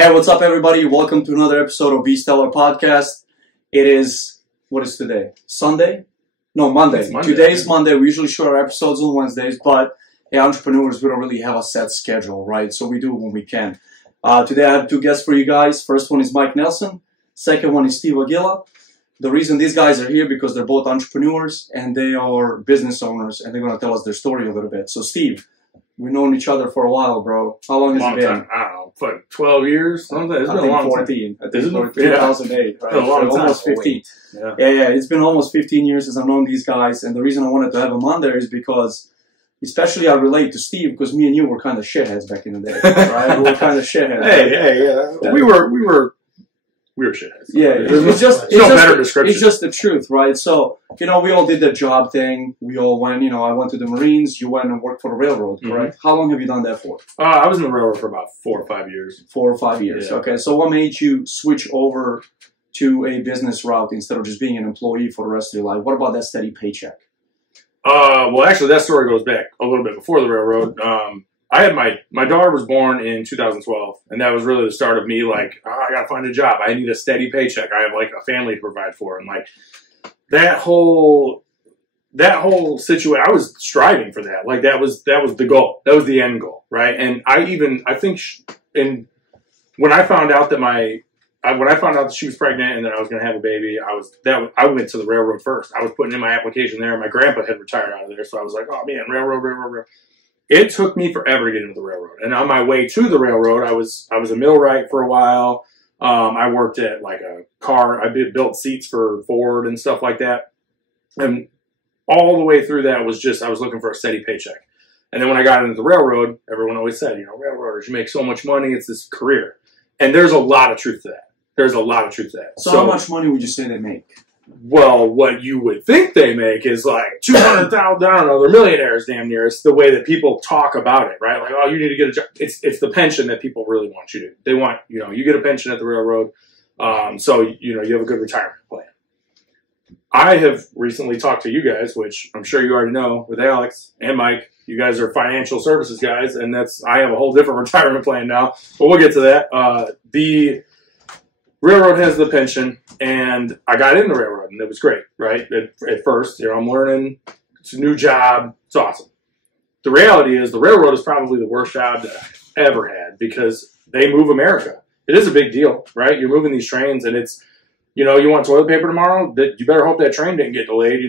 Hey, what's up, everybody? Welcome to another episode of Stellar Podcast. What is today? Sunday? No, Monday. Today's Monday. We usually shoot our episodes on Wednesdays, but hey, entrepreneurs, we don't really have a set schedule, right? So we do it when we can. Today I have two guests for you guys. First one is Mike Nelson. Second one is Steve Wagila. The reason these guys are here because they're both entrepreneurs and they are business owners, and they're going to tell us their story a little bit. So, Steve, we've known each other for a while, bro. How long has it been? Time. I don't know, for 12 years. Something. It's been a long 14. time. I think 2008, right? Almost 15. Yeah, it's been almost 15 years since I've known these guys, and the reason I wanted to have them on there is because, especially I relate to Steve, because me and you were kind of shitheads back in the day, right? We were kind of shitheads. Yeah. We were shitheads. Yeah, it's just the truth, right? So, we all did the job thing. We all went, I went to the Marines. You went and worked for the railroad, correct? Mm-hmm. How long have you done that for? I was in the railroad for about 4 or 5 years. 4 or 5 years, yeah. Okay. So what made you switch over to a business route instead of just being an employee for the rest of your life? What about that steady paycheck? Well, actually, that story goes back a little bit before the railroad. I had my daughter was born in 2012, and that was really the start of me like, I got to find a job. I need a steady paycheck. I have like a family to provide for. And like that whole situation, I was striving for that. Like that was the goal. That was the end goal. Right. And when I found out that she was pregnant and that I was going to have a baby, I went to the railroad first. I was putting in my application there. My grandpa had retired out of there. So I was like, oh man, railroad. It took me forever to get into the railroad. And on my way to the railroad, I was a millwright for a while. I worked at like a car. I built seats for Ford and stuff like that. And all the way through that was just, I was looking for a steady paycheck. And then when I got into the railroad, everyone always said, railroaders, you make so much money. It's this career. And there's a lot of truth to that. So how much money would you say they make? Well, what you would think they make is like $200,000. I don't know. They're millionaires, damn near. It's the way that people talk about it, right? Like, oh, you need to get a job. It's the pension that people really want you to. They want, you get a pension at the railroad, so you have a good retirement plan. I have recently talked to you guys, which I'm sure you already know, with Alex and Mike. You guys are financial services guys, and I have a whole different retirement plan now. But we'll get to that. The railroad has the pension, and I got in the railroad, and it was great, right? At first, I'm learning. It's a new job. It's awesome. The reality is the railroad is probably the worst job that I've ever had because they move America. It is a big deal, right? You're moving these trains, and it's, you want toilet paper tomorrow? You better hope that train didn't get delayed.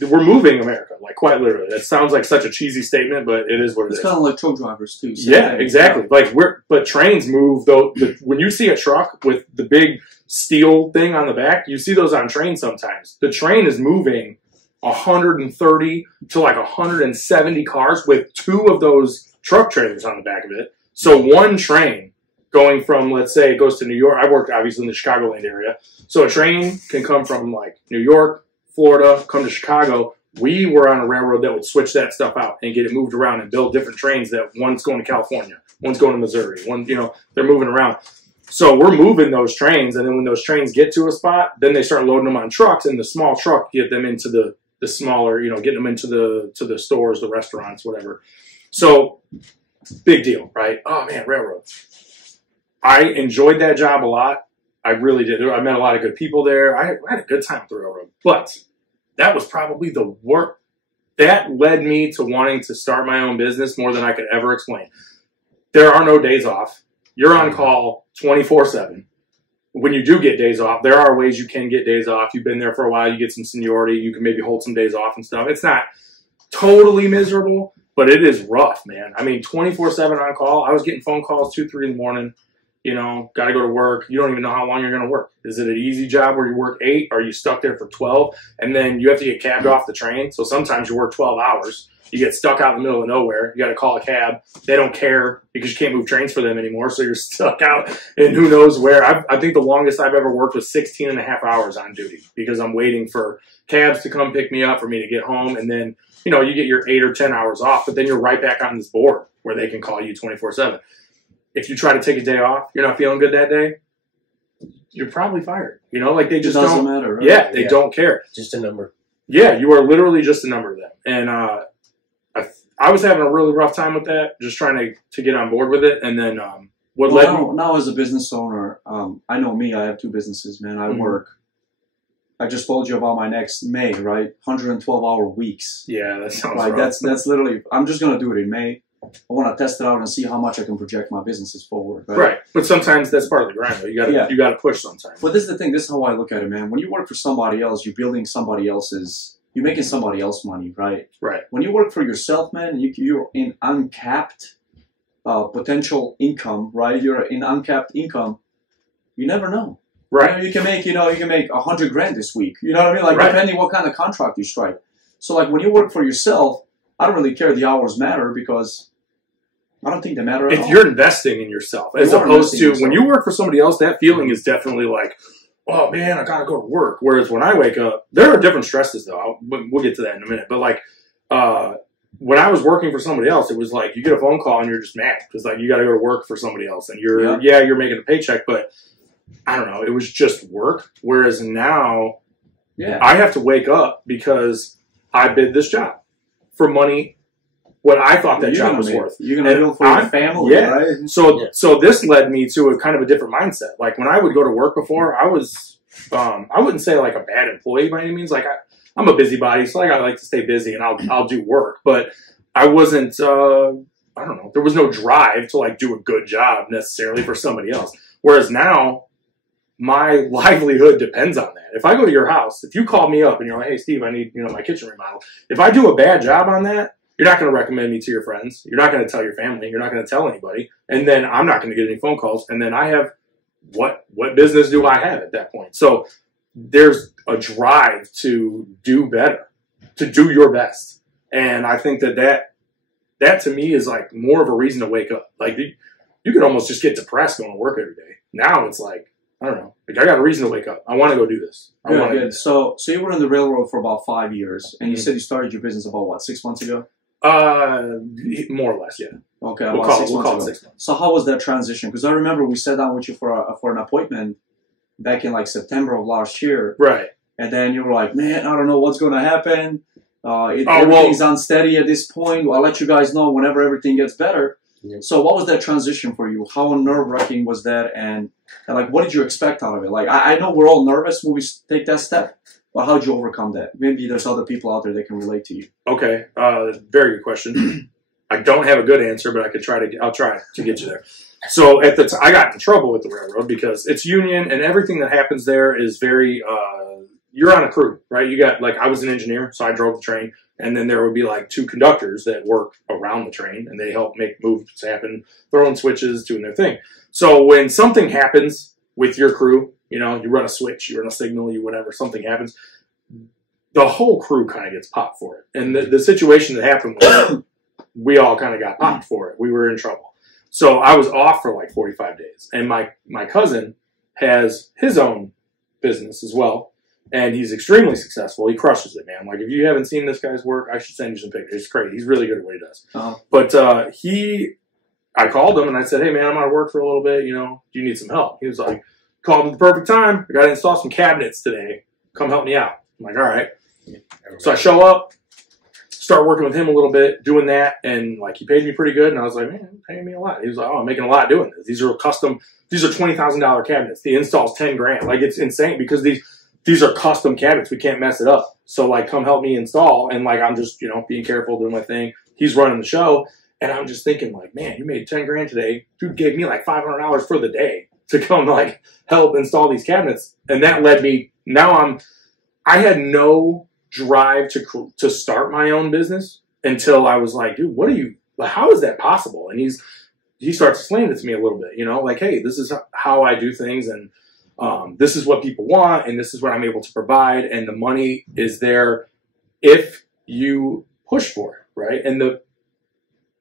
We're moving America, like quite literally. That sounds like such a cheesy statement, but it is what it is. It's kind of like truck drivers too. Yeah, exactly. But trains move though. When you see a truck with the big steel thing on the back, you see those on trains sometimes. The train is moving 130 to like 170 cars with 2 of those truck trailers on the back of it. So one train going from, let's say, it goes to New York. I worked obviously in the Chicagoland area. So a train can come from like New York, Florida, come to Chicago. We were on a railroad that would switch that stuff out and get it moved around and build different trains that one's going to California, one's going to Missouri, they're moving around. So we're moving those trains, and then when those trains get to a spot, then they start loading them on trucks, and the small truck get them into the smaller, getting them into the stores, the restaurants, whatever. So big deal, right? Oh man, railroads. I enjoyed that job a lot. I really did. I met a lot of good people there. I had a good time at the railroad. But that was probably the work. That led me to wanting to start my own business more than I could ever explain. There are no days off. You're on call 24/7. When you do get days off, there are ways you can get days off. You've been there for a while. You get some seniority. You can maybe hold some days off and stuff. It's not totally miserable, but it is rough, man. I mean, 24/7 on call. I was getting phone calls 2, 3 in the morning. Got to go to work. You don't even know how long you're going to work. Is it an easy job where you work 8? Or are you stuck there for 12? And then you have to get cabbed off the train. So sometimes you work 12 hours. You get stuck out in the middle of nowhere. You got to call a cab. They don't care because you can't move trains for them anymore. So you're stuck out in who knows where. I think the longest I've ever worked was 16 and a half hours on duty because I'm waiting for cabs to come pick me up for me to get home. And then, you get your 8 or 10 hours off, but then you're right back on this board where they can call you 24/7. If you try to take a day off, you're not feeling good that day, you're probably fired. They just doesn't matter, right? Yeah, they don't care. Just a number. Yeah, you are literally just a number to them. And I was having a really rough time with that, just trying to get on board with it. And then What well, led me? now as a business owner, I know me. I have 2 businesses, man. I work. I just told you about my next May, right? 112-hour weeks. Yeah, that sounds like rough. that's literally. I'm just gonna do it in May. I want to test it out and see how much I can project my businesses forward. Right. But sometimes that's part of the grind, though. You gotta push sometimes. But this is the thing. This is how I look at it, man. When you work for somebody else, you're building somebody else's. You're making somebody else money, right? Right. When you work for yourself, man, you're in uncapped potential income, right? You're in uncapped income. You never know. Right. You can make 100 grand this week. You know what I mean? Like depending what kind of contract you strike. So like when you work for yourself, I don't really care the hours matter because I don't think they matter at all. If you're investing in yourself, as opposed to when you work for somebody else, that feeling is definitely like, oh man, I gotta go to work. Whereas when I wake up, there are different stresses though. We'll get to that in a minute. But like, when I was working for somebody else, it was like you get a phone call and you're just mad because like you got to go to work for somebody else, and you're making a paycheck, but I don't know, it was just work. Whereas now, I have to wake up because I bid this job for money. What I thought that job was worth. You're gonna build for your family, right? So this led me to a kind of a different mindset. Like when I would go to work before, I was, I wouldn't say like a bad employee by any means. Like I'm a busybody, so like I like to stay busy and I'll do work. But I wasn't, I don't know, there was no drive to like do a good job necessarily for somebody else. Whereas now, my livelihood depends on that. If I go to your house, if you call me up and you're like, hey Steve, I need my kitchen remodeled. If I do a bad job on that, you're not going to recommend me to your friends. You're not going to tell your family. You're not going to tell anybody. And then I'm not going to get any phone calls. And then I have, what business do I have at that point? So there's a drive to do better, to do your best. And I think that to me is like more of a reason to wake up. Like you could almost just get depressed going to work every day. Now it's like, I don't know. Like I got a reason to wake up. I want to go do this. Good. So you were in the railroad for about 5 years, and you said you started your business about what, 6 months ago? More or less, yeah. Okay, we'll call it 6 months. So how was that transition? Because I remember we sat down with you for an appointment back in like September of last year, right? And then you were like, "Man, I don't know what's going to happen. Everything's unsteady at this point. I'll let you guys know whenever everything gets better." Yeah. So what was that transition for you? How nerve-wracking was that? And like, what did you expect out of it? Like, I know we're all nervous when we take that step. Well, how did you overcome that? Maybe there's other people out there that can relate to you. Okay, very good question. I don't have a good answer, but I'll try to get you there. So I got in trouble with the railroad because it's union and everything that happens there is very, you're on a crew, right? You got, like, I was an engineer, so I drove the train, and then there would be like 2 conductors that work around the train, and they help make moves happen, throwing switches, doing their thing. So when something happens with your crew, you run a switch, you run a signal, whatever, something happens, the whole crew kind of gets popped for it. And the situation that happened was we all kind of got popped for it. We were in trouble. So I was off for like 45 days. And my cousin has his own business as well. And he's extremely successful. He crushes it, man. Like, if you haven't seen this guy's work, I should send you some pictures. It's crazy. He's really good at what he does. But I called him and I said, hey, man, I'm out of work for a little bit. Do you need some help? He was like, called at the perfect time. I got to install some cabinets today. Come help me out. I'm like, all right. So I show up, start working with him a little bit, doing that, and like he paid me pretty good. And I was like, man, you're paying me a lot. He was like, oh, I'm making a lot doing this. These are $20,000 cabinets. The install's $10,000. Like, it's insane because these are custom cabinets. We can't mess it up. So like, come help me install. And like, I'm just being careful, doing my thing. He's running the show, and I'm just thinking like, man, you made $10,000 today. Dude gave me like $500 for the day to come like help install these cabinets. And that led me, I had no drive to start my own business until I was like, dude, how is that possible? And he starts explaining it to me a little bit, like, hey, this is how I do things. And this is what people want. And this is what I'm able to provide. And the money is there if you push for it. Right. And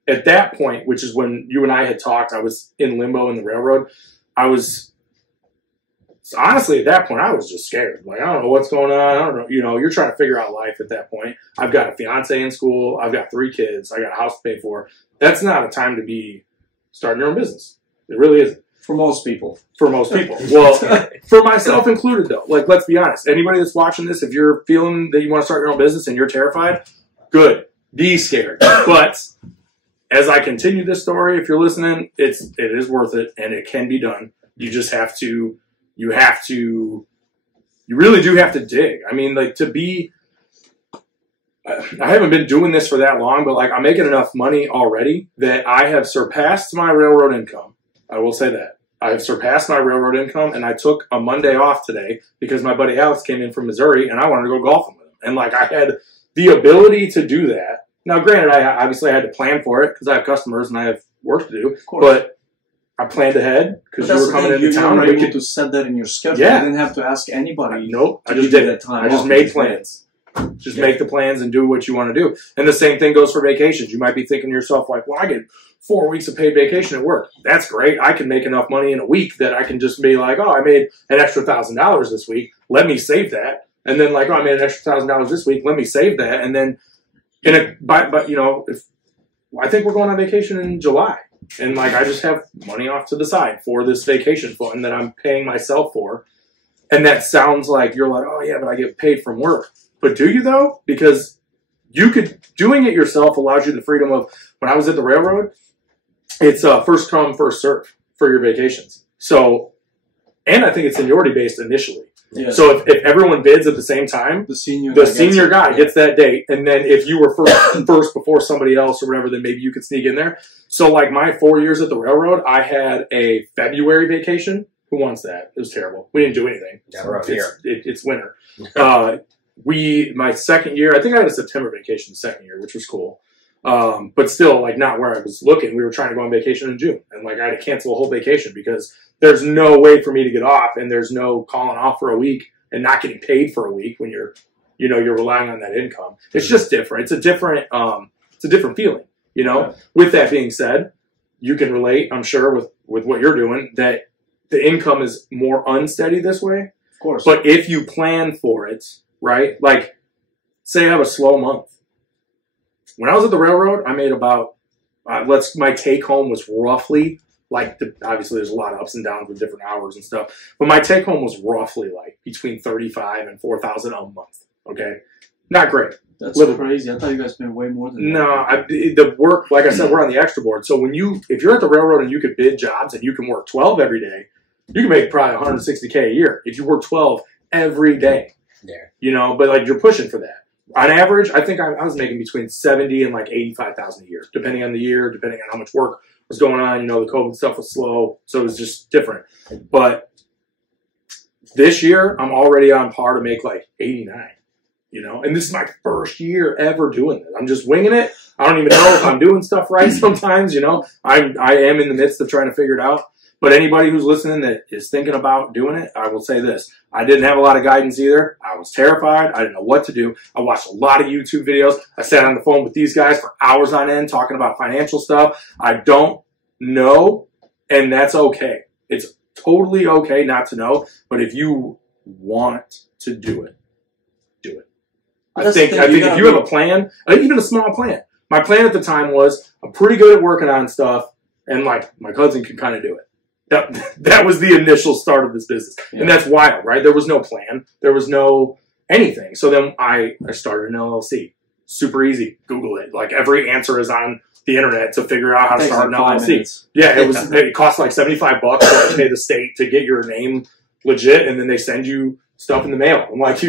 at that point, which is when you and I had talked, I was in limbo in the railroad. Honestly, at that point, I was just scared. Like, I don't know what's going on. I don't know. You're trying to figure out life at that point. I've got a fiance in school. I've got 3 kids. I got a house to pay for. That's not a time to be starting your own business. It really isn't. For most people. Well, for myself included, though. Like, let's be honest. Anybody that's watching this, if you're feeling that you want to start your own business and you're terrified, good. Be scared. But as I continue this story, if you're listening, it is worth it and it can be done. You just have to, you really do have to dig. I mean, like I haven't been doing this for that long, but like I'm making enough money already that I have surpassed my railroad income. I will say that. I have surpassed my railroad income, and I took a Monday off today because my buddy Alex came in from Missouri and I wanted to go golfing with him. And like I had the ability to do that. Now, granted, I obviously had to plan for it because I have customers and I have work to do, but I planned ahead because you were coming into town. You were able to set that in your schedule. Yeah. You didn't have to ask anybody. Nope. I just did it. I just made plans. Just make the plans and do what you want to do. And the same thing goes for vacations. You might be thinking to yourself, like, well, I get 4 weeks of paid vacation at work. That's great. I can make enough money in a week that I can just be like, oh, I made an extra $1,000 this week. Let me save that. And then like, oh, I made an extra $1,000 this week. Let me save that. And then, but you know, I think we're going on vacation in July. And like, I just have money off to the side for this vacation fund that I'm paying myself for. And that sounds like you're like, oh yeah, but I get paid from work. But do you though? Because doing it yourself allows you the freedom of, when I was at the railroad, it's first come, first serve for your vacations. So, and I think it's seniority based initially. Yeah. So if everyone bids at the same time, the senior guy gets that date. And then if you were first before somebody else or whatever, then maybe you could sneak in there. So like my 4 years at the railroad, I had a February vacation. Who wants that? It was terrible. We didn't do anything. It's winter. My second year, I think I had a September vacation the second year, which was cool. But still, like, not where I was looking. We were trying to go on vacation in June. And, like, I had to cancel a whole vacation because there's no way for me to get off, and there's no calling off for a week and not getting paid for a week when you're relying on that income. It's just different. It's a different feeling, you know? Yeah. With that being said, you can relate, I'm sure, with what you're doing, that the income is more unsteady this way. Of course. But if you plan for it, right? Like, say I have a slow month. When I was at the railroad, I made about, my take home was roughly, like, obviously there's a lot of ups and downs with different hours and stuff, but my take home was roughly like between $35,000 and $4,000 a month. Okay. Not great. That's crazy. I thought you guys made way more than that. No, the work, like I said, we're on the extra board. So if you're at the railroad and you could bid jobs and you can work 12 every day, you can make probably $160K a year if you work 12 every day. Yeah. You know, but like you're pushing for that. On average, I think I was making between 70 and like 85,000 a year, depending on the year, depending on how much work was going on. You know, the COVID stuff was slow, so it was just different. But this year, I'm already on par to make like 89. You know, and this is my first year ever doing this. I'm just winging it. I don't even know if I'm doing stuff right sometimes. You know, I am in the midst of trying to figure it out. But anybody who's listening that is thinking about doing it, I will say this. I didn't have a lot of guidance either. I was terrified. I didn't know what to do. I watched a lot of YouTube videos. I sat on the phone with these guys for hours on end talking about financial stuff. I don't know, and that's okay. It's totally okay not to know. But if you want to do it, do it. I think if you have a plan, even a small plan. My plan at the time was I'm pretty good at working on stuff, and like my cousin can kind of do it. That was the initial start of this business. Yeah. And that's wild, right? There was no plan. There was no anything. So then I started an LLC. Super easy. Google it. Like every answer is on the internet to figure out how to start an LLC. Yeah, it cost like $75 to pay the state to get your name legit, and then they send you stuff in the mail. I'm like,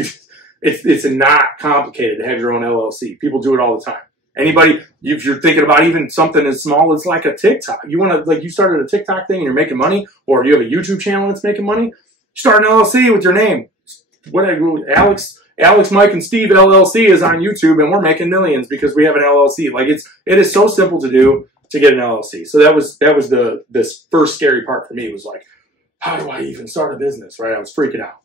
it's not complicated to have your own LLC. People do it all the time. Anybody, if you're thinking about even something as small as like a TikTok, you want to, like, you started a TikTok thing and you're making money, or you have a YouTube channel that's making money, start an LLC with your name. Alex, Mike, and Steve LLC is on YouTube, and we're making millions because we have an LLC. Like it is so simple to do to get an LLC. So that was this first scary part for me was like, how do I even start a business? Right? I was freaking out.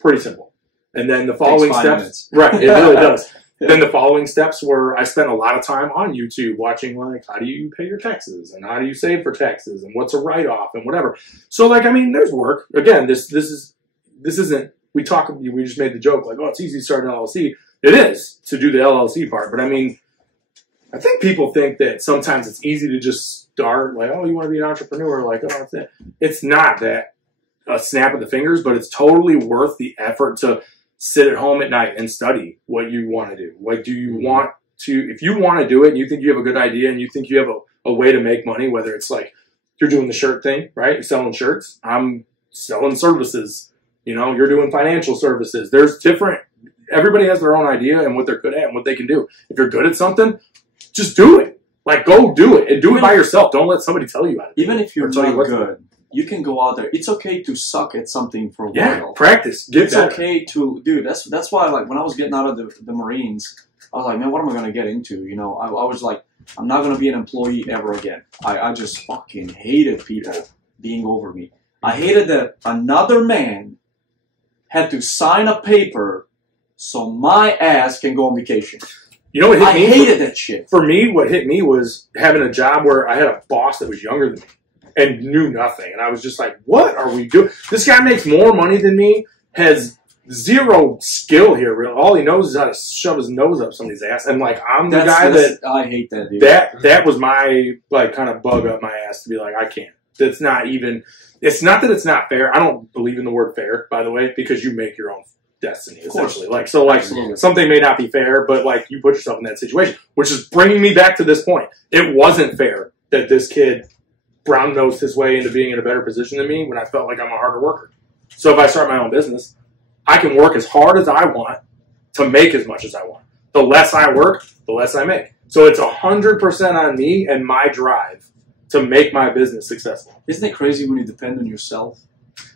Pretty simple. And then the following steps, right? It really does. Yeah. Then the following steps were I spent a lot of time on YouTube watching like how do you pay your taxes and how do you save for taxes and what's a write-off and whatever. So like I mean there's work. Again, this isn't we just made the joke like, oh, it's easy to start an LLC. It is to do the LLC part, but I mean I think people think that sometimes it's easy to just start like, oh, you want to be an entrepreneur, like, oh, it's not that a snap of the fingers, but it's totally worth the effort to sit at home at night and study what you want to do. Like, do you want if you want to do it and you think you have a good idea and you think you have a way to make money, whether it's like you're doing the shirt thing, right? You're selling shirts. I'm selling services. You know, you're doing financial services. There's different, everybody has their own idea and what they're good at and what they can do. If you're good at something, just do it. Like, go do it and do it by yourself. Don't let somebody tell you how to do it. Even if you're not good, you can go out there. It's okay to suck at something for a while. Yeah, practice. It's okay to, dude, that's why, like, when I was getting out of the Marines, I was like, man, what am I going to get into? You know, I was like, I'm not going to be an employee ever again. I just fucking hated people being over me. I hated that another man had to sign a paper so my ass can go on vacation. You know what hit me? I hated that shit. For me, what hit me was having a job where I had a boss that was younger than me and knew nothing. And I was just like, what are we doing? This guy makes more money than me, has zero skill here. Really. All he knows is how to shove his nose up somebody's ass. And like, I'm the guy that... I hate that, dude. That was my, like, kind of bug up my ass to be like, I can't. That's not even... It's not that it's not fair. I don't believe in the word fair, by the way, because you make your own destiny, essentially. Like, so, like, something may not be fair, but, like, you put yourself in that situation, which is bringing me back to this point. It wasn't fair that this kid brown-nosed his way into being in a better position than me when I felt like I'm a harder worker. So if I start my own business, I can work as hard as I want to make as much as I want. The less I work, the less I make. So it's 100% on me and my drive to make my business successful. Isn't it crazy when you depend on yourself,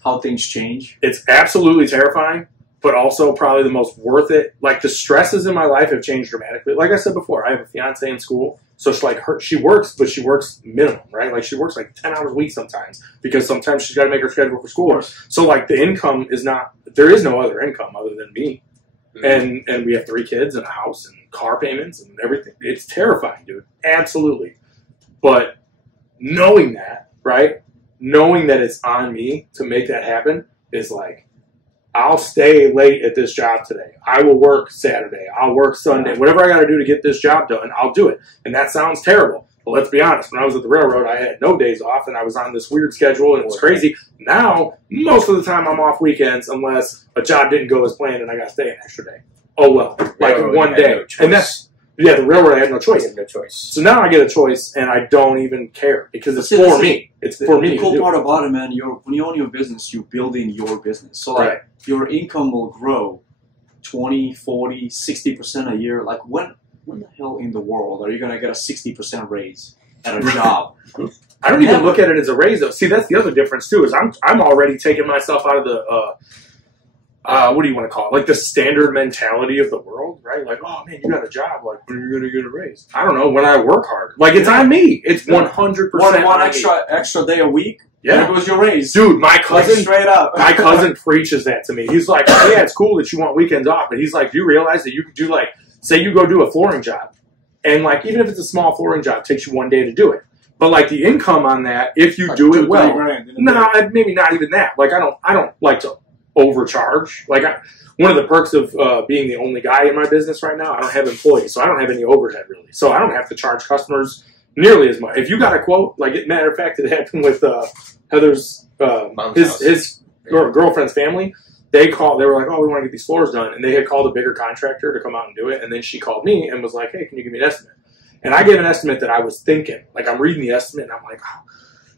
how things change? It's absolutely terrifying, but also probably the most worth it. Like, the stresses in my life have changed dramatically. Like I said before, I have a fiance in school, so it's like she works, but she works minimum, right? Like, she works like 10 hours a week sometimes, because sometimes she's got to make her schedule for school. So, like, the income is not, there is no other income other than me. Mm-hmm. And we have 3 kids and a house and car payments and everything. It's terrifying, dude. Absolutely. But knowing that, right? Knowing that it's on me to make that happen is like, I'll stay late at this job today. I will work Saturday. I'll work Sunday. Whatever I got to do to get this job done, I'll do it. And that sounds terrible. But let's be honest. When I was at the railroad, I had no days off, and I was on this weird schedule, and it was crazy. Now, most of the time, I'm off weekends unless a job didn't go as planned and I got to stay an extra day. Oh, well. Like one day. And that's... Yeah, the railroad, I had no choice. So now I get a choice, and I don't even care because it's for me. It's for me. The cool part about it, man, when you own your business, you're building your business. So, like, your income will grow 20, 40, 60% a year. Like, when the hell in the world are you going to get a 60% raise at a job? I don't even look at it as a raise, though. See, that's the other difference, too, is I'm already taking myself out of the... what do you want to call it? Like the standard mentality of the world, right? Like, oh man, you got a job. Like, when are you going to get a raise? I don't know. When I work hard. Like, it's on me. It's 100% one extra day a week. Yeah. There goes your raise. Dude, my cousin, straight up. my cousin preaches that to me. He's like, oh, yeah, it's cool that you want weekends off. But he's like, do you realize that you could do, like, say you go do a flooring job. And, like, even if it's a small flooring job, it takes you one day to do it. But, like, the income on that, if you do it well. No, maybe not even that. Like, I don't like to overcharge. Like, one of the perks of being the only guy in my business right now, I don't have employees, so I don't have any overhead really. So I don't have to charge customers nearly as much. If you got a quote, like, matter of fact, it happened with Heather's his girlfriend's family. They were like, oh, we want to get these floors done, and they had called a bigger contractor to come out and do it. And then she called me and was like, hey, can you give me an estimate? And I gave an estimate that I was thinking. Like, I'm reading the estimate and I'm like, oh,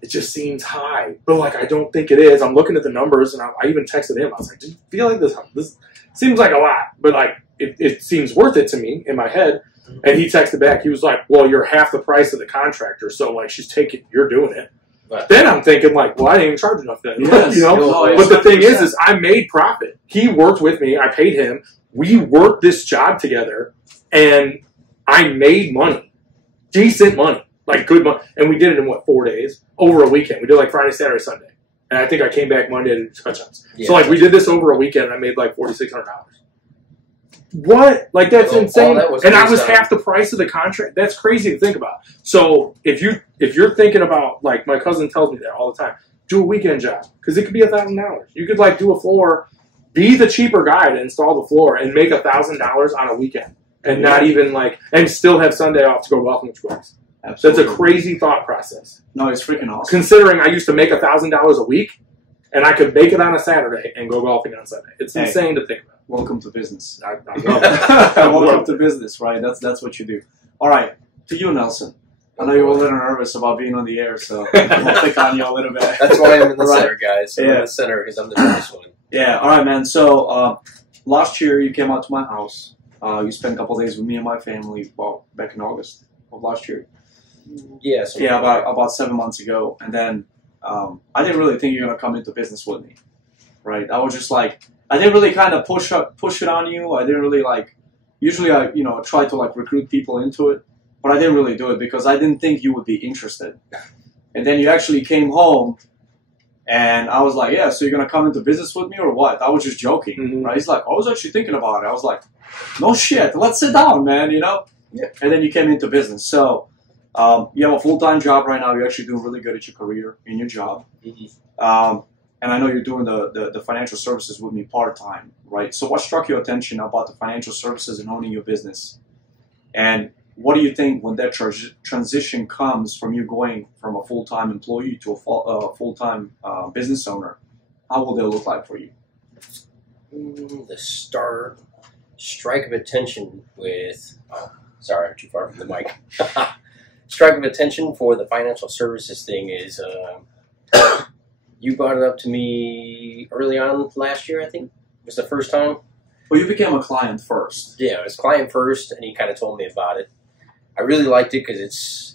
it just seems high, but like, I don't think it is. I'm looking at the numbers, and I even texted him. I was like, do you feel like this seems like a lot, but like, it seems worth it to me in my head. And he texted back. He was like, well, you're half the price of the contractor. So like, you're doing it. But then I'm thinking like, well, I didn't even charge enough then. Yes, you know, but the thing is I made profit. He worked with me. I paid him. We worked this job together, and I made money, decent money. Like, good money. And we did it in, 4 days? Over a weekend. We did, like, Friday, Saturday, Sunday. And I think I came back Monday to do touch-ups. Yeah, so, like, we did this over a weekend, and I made, like, $4,600. What? Like, that's insane. And I was half the price of the contract. That's crazy to think about. So, if you're thinking about, like, my cousin tells me that all the time, do a weekend job. Because it could be $1,000. You could, like, do a floor, be the cheaper guy to install the floor, and make $1,000 on a weekend. And not even, like, and still have Sunday off to go welcome to Gusts. Absolutely. That's a crazy thought process. No, it's freaking awesome. Considering I used to make $1,000 a week, and I could make it on a Saturday and go golfing on Sunday. It's insane to think about. Welcome to business. I love it. Welcome to business, right? That's what you do. All right, to you, Nelson. I know you're a little nervous about being on the air, so I'll pick on you a little bit. That's why I'm in the center, guys. I'm Yeah. in the center because I'm the nervous one. Yeah, all right, man. So last year you came out to my house. You spent a couple of days with me and my family. Well, back in August of last year. Yeah. Yeah, about 7 months ago. And then I didn't really think you're gonna come into business with me, right? I was just like, I didn't really kind of push it on you. I didn't really like. Usually, I try to like recruit people into it, but I didn't really do it because I didn't think you would be interested. And then you actually came home. And I was like, yeah, so you're going to come into business with me or what? I was just joking, right? He's like, I was actually thinking about it. I was like, no shit, let's sit down, man, Yeah. And then you came into business. So you have a full-time job right now. You're actually doing really good at your career, in your job. And I know you're doing the financial services with me part-time, right? So what struck your attention about the financial services and owning your business? And what do you think when that transition comes from you going from a full-time employee to a full-time business owner? How will that look like for you? The strike of attention with... Oh, sorry, I'm too far from the mic. Strike of attention for the financial services thing is... you brought it up to me early on last year, I think. It was the first time. Well, you became a client first. Yeah, it was client first, and he kind of told me about it. I really liked it because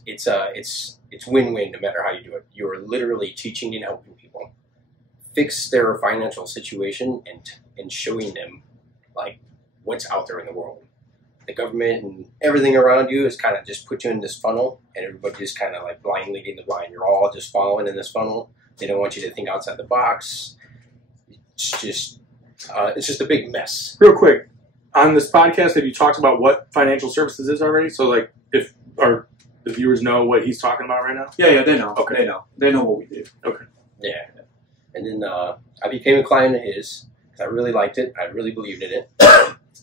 it's win-win no matter how you do it. You're literally teaching and helping people fix their financial situation and showing them like what's out there in the world. The government and everything around you is kind of just put you in this funnel, and everybody just kind of like blind leading the blind. You're all just following in this funnel. They don't want you to think outside the box. It's just a big mess. Real quick, on this podcast, have you talked about what financial services is already? So, like, if the viewers know what he's talking about right now? Yeah, they know. Okay. They know what we do. Okay. Yeah. And then I became a client of his because I really liked it. I really believed in it.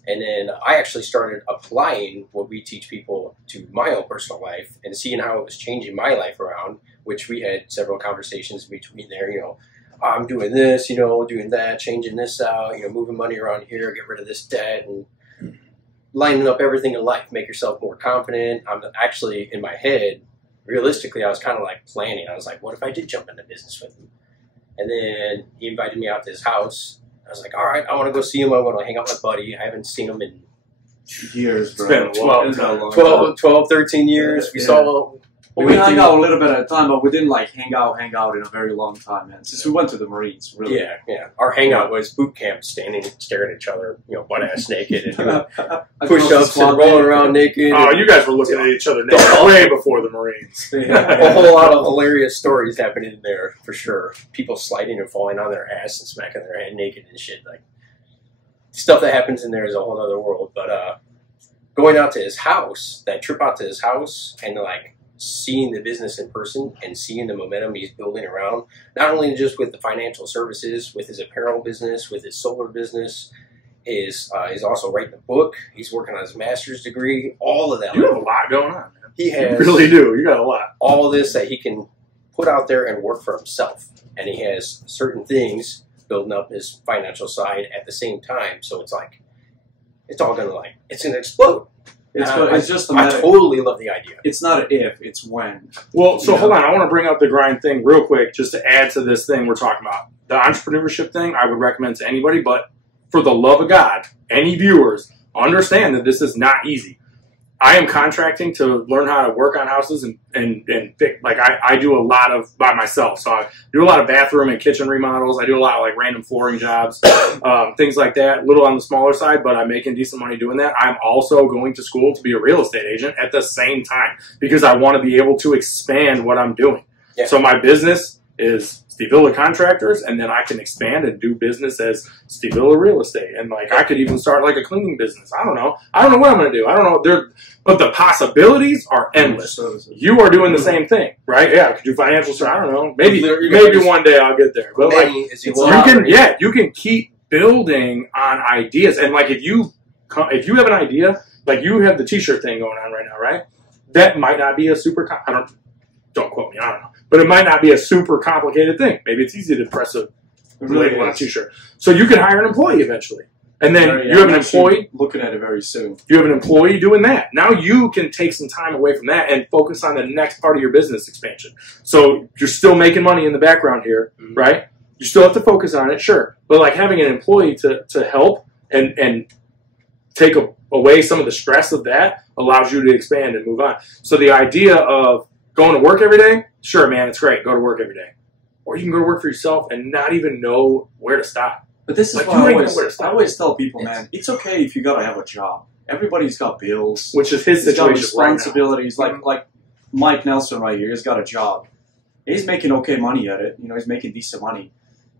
And then I actually started applying what we teach people to my own personal life and seeing how it was changing my life around, which we had several conversations between there, I'm doing this, doing that, changing this out, moving money around here, get rid of this debt, and lining up everything in life, make yourself more confident. I'm actually, in my head, realistically, I was kind of like planning. I was like, what if I did jump into business with him? And then he invited me out to his house. I was like, all right, I want to go see him. I want to hang out with my buddy. I haven't seen him in years, bro. It's been 12, 13 years. We saw... Well, we hung out a little bit at a time, but we didn't like hang out in a very long time, man. Since we went to the Marines, really. Yeah. Our hangout was boot camp, standing, staring at each other, butt ass naked, and doing push-ups and rolling around naked. Oh, you guys were looking at each other way before the Marines. A whole lot of hilarious stories happening in there, for sure. People sliding and falling on their ass and smacking their head naked and shit. Like, stuff that happens in there is a whole other world. But going out to his house, that trip out to his house, and like, seeing the business in person and seeing the momentum he's building around, not only just with the financial services, with his apparel business, with his solar business, he's also writing a book. He's working on his master's degree. All of that. You have a lot going on, man. He has. You really do. You got a lot. All of this that he can put out there and work for himself. And he has certain things building up his financial side at the same time. So it's like, it's all going to it's going to explode. It's just a matter. I totally love the idea. It's not an if, it's when. Well, so hold on. I want to bring up the grind thing real quick just to add to this thing we're talking about. The entrepreneurship thing I would recommend to anybody, but for the love of God, any viewers, understand that this is not easy. I am contracting to learn how to work on houses and fix. Like I do a lot of by myself. So I do a lot of bathroom and kitchen remodels. I do a lot of like random flooring jobs, things like that. A little on the smaller side, but I'm making decent money doing that. I'm also going to school to be a real estate agent at the same time because I want to be able to expand what I'm doing. Yeah. So my business is Stevilla Contractors, and then I can expand and do business as Stevilla Real Estate. And like I could even start like a cleaning business. I don't know what I'm going to do. I don't know. But the possibilities are endless. You are doing the same thing, right? Yeah, I could do financial stuff. I don't know. Maybe one day I'll get there. But like, you can keep building on ideas. And like if you have an idea, like you have the t-shirt thing going on right now, right? That might not be a super. Don't quote me. I don't know. But it might not be a super complicated thing. Maybe it's easy to press a label on a t-shirt. So you can hire an employee eventually. And then you have an employee looking at it very soon. You have an employee doing that. Now you can take some time away from that and focus on the next part of your business expansion. So you're still making money in the background here, right? You still have to focus on it, sure. But like having an employee to help and take away some of the stress of that allows you to expand and move on. So the idea of going to work every day, sure, man, it's great. Go to work every day. Or you can go to work for yourself and not even know where to stop. But this is like, what I always tell people, man. It's okay if you gotta have a job. Everybody's got bills, which is his situation. He's got responsibilities. Right, like Mike Nelson right here. He's got a job. He's making okay money at it. You know, he's making decent money.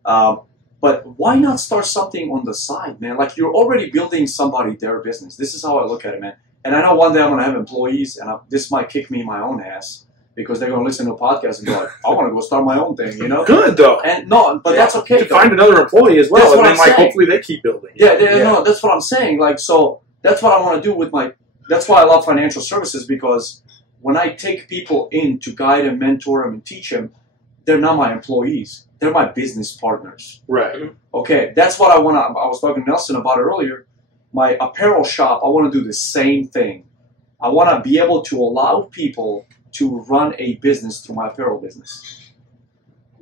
But why not start something on the side, man? Like you're already building somebody their business. This is how I look at it, man. And I know one day I'm gonna have employees, and this might kick me in my own ass. Because they're going to listen to a podcast and be like, I want to go start my own thing, you know? Good, though. And no, but that's okay. To find another employee as well. That's and then, like, hopefully they keep building. Yeah, no, that's what I'm saying. Like, so that's what I want to do with that's why I love financial services, because when I take people in to guide them, mentor them, and teach them, they're not my employees. They're my business partners. Right. Okay, that's what I want to, I was talking to Nelson about it earlier. My apparel shop, I want to do the same thing. I want to be able to allow people to run a business through my apparel business.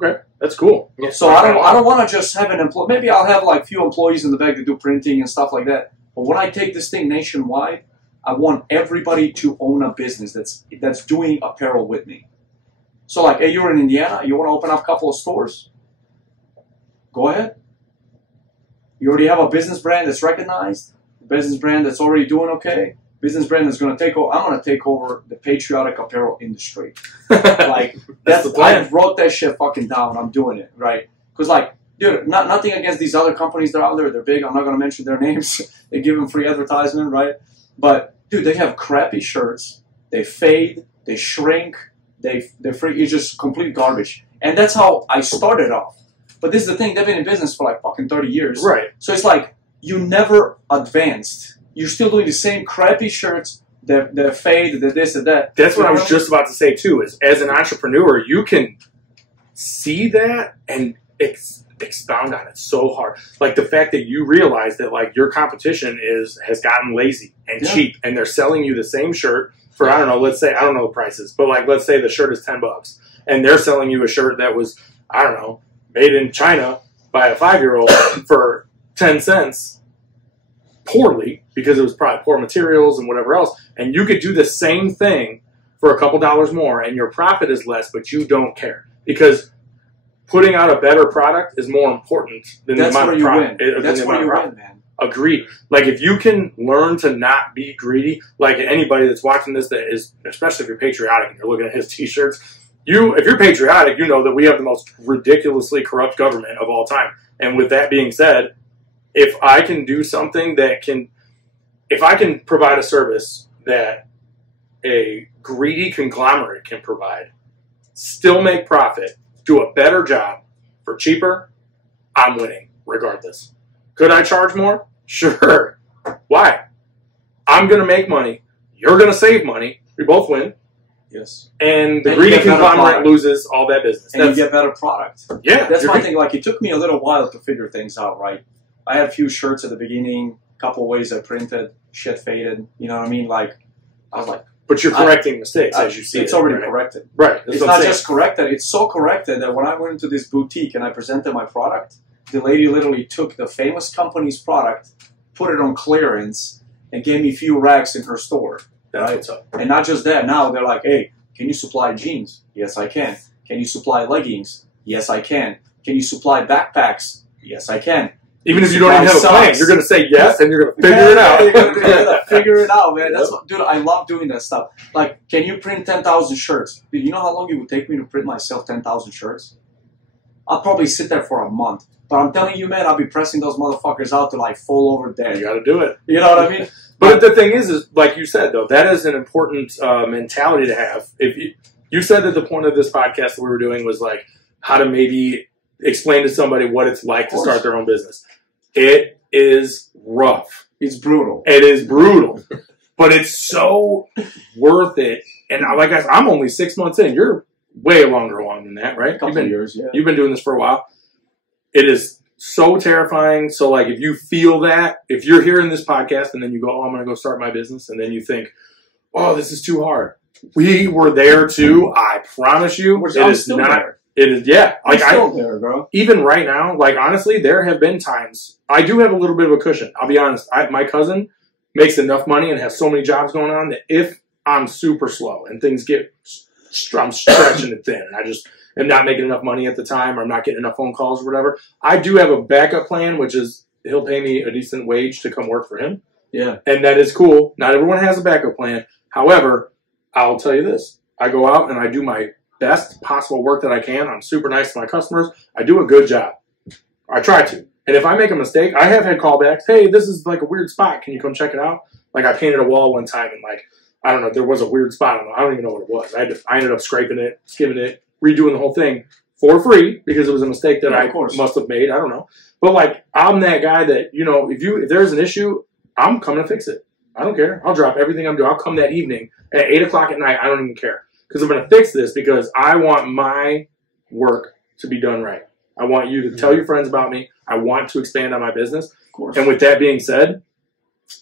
Okay, that's cool. Yeah. So I don't want to just have an employee. Maybe I'll have like few employees in the back that do printing and stuff like that. But when I take this thing nationwide, I want everybody to own a business that's doing apparel with me. So like, hey, you're in Indiana, you want to open up a couple of stores? Go ahead. You already have a business brand that's recognized, a business brand that's already doing okay. Business brand is going to take over. I'm going to take over the patriotic apparel industry. Like that's the plan. I wrote that shit fucking down. I'm doing it right because, like, dude, nothing against these other companies that are out there. They're big. I'm not going to mention their names. They give them free advertisement, right? But dude, they have crappy shirts. They fade. They shrink. It's just complete garbage. And that's how I started off. But this is the thing. They've been in business for like fucking 30 years. Right. So it's like you never advanced. You're still doing the same crappy shirts, the fade, the this and that. That's what I was just about to say too. Is as an entrepreneur, you can see that and expound on it so hard. Like the fact that you realize that like your competition has gotten lazy and cheap, and they're selling you the same shirt for I don't know. Let's say I don't know the prices, but like let's say the shirt is $10, and they're selling you a shirt that was I don't know made in China by a 5-year-old for 10 cents. Poorly because it was probably poor materials and whatever else, and you could do the same thing for a couple dollars more and your profit is less, but you don't care because putting out a better product is more important than the amount of profit. That's where you win, man. Agreed. Like if you can learn to not be greedy, like anybody that's watching this that is, especially if you're patriotic and you're looking at his t-shirts, if you're patriotic, you know that we have the most ridiculously corrupt government of all time. And with that being said, if I can do something if I can provide a service that a greedy conglomerate can provide, still make profit, do a better job for cheaper, I'm winning regardless. Could I charge more? Sure. Why? I'm going to make money. You're going to save money. We both win. Yes. And the greedy conglomerate loses all that business. And you get better product. Yeah. That's my thing. Like, it took me a little while to figure things out, right? I had a few shirts at the beginning, a couple of ways I printed, shit faded. You know what I mean? Like, I was like... But you're correcting mistakes as you see It's already corrected. Right. It's not just corrected. It's so corrected that when I went into this boutique and I presented my product, the lady literally took the famous company's product, put it on clearance, and gave me a few racks in her store. Right? And not just that. Now they're like, hey, can you supply jeans? Yes, I can. Can you supply leggings? Yes, I can. Can you supply backpacks? Yes, I can. Even if you don't even have a plan, you're going to say yes, and you're going to figure it out. You're going to figure it out, man. That's what, dude, I love doing that stuff. Like, can you print 10,000 shirts? Dude, you know how long it would take me to print myself 10,000 shirts? I'll probably sit there for a month. But I'm telling you, man, I'll be pressing those motherfuckers out to like fall over dead. You got to do it. You know what I mean? But the thing is like you said, though, that is an important mentality to have. If you said that the point of this podcast that we were doing was like how to maybe explain to somebody what it's like to start their own business. It is rough. It's brutal. It is brutal. But it's so worth it. And like I said, I'm only 6 months in. You're way longer along than that, right? A couple of years, yeah. You've been doing this for a while. It is so terrifying. So, like, if you feel that, if you're hearing this podcast and then you go, oh, I'm going to go start my business, and then you think, oh, this is too hard. We were there too. I promise you. It is not. There. It is, yeah. Like, I'm still there, bro. Even right now, like, honestly, there have been times. I do have a little bit of a cushion. I'll be honest. My cousin makes enough money and has so many jobs going on that if I'm super slow and things get, I'm stretching it thin, and I just am not making enough money at the time, or I'm not getting enough phone calls or whatever, I do have a backup plan, which is he'll pay me a decent wage to come work for him. Yeah. And that is cool. Not everyone has a backup plan. However, I'll tell you this. I go out and I do my best possible work that I can. I'm super nice to my customers. I do a good job. I try to. And if I make a mistake, I have had callbacks. Hey, this is like a weird spot. Can you come check it out? Like, I painted a wall one time and, like, I don't know, there was a weird spot. I don't even know what it was. I ended up scraping it, skimming it, redoing the whole thing for free because it was a mistake that I must have made. I don't know. But, like, I'm that guy that, you know, if there's an issue, I'm coming to fix it. I don't care. I'll drop everything I'm doing. I'll come that evening at 8 o'clock at night. I don't even care because I'm going to fix this because I want my work to be done right. I want you to tell your friends about me. I want to expand on my business. Of course. And with that being said,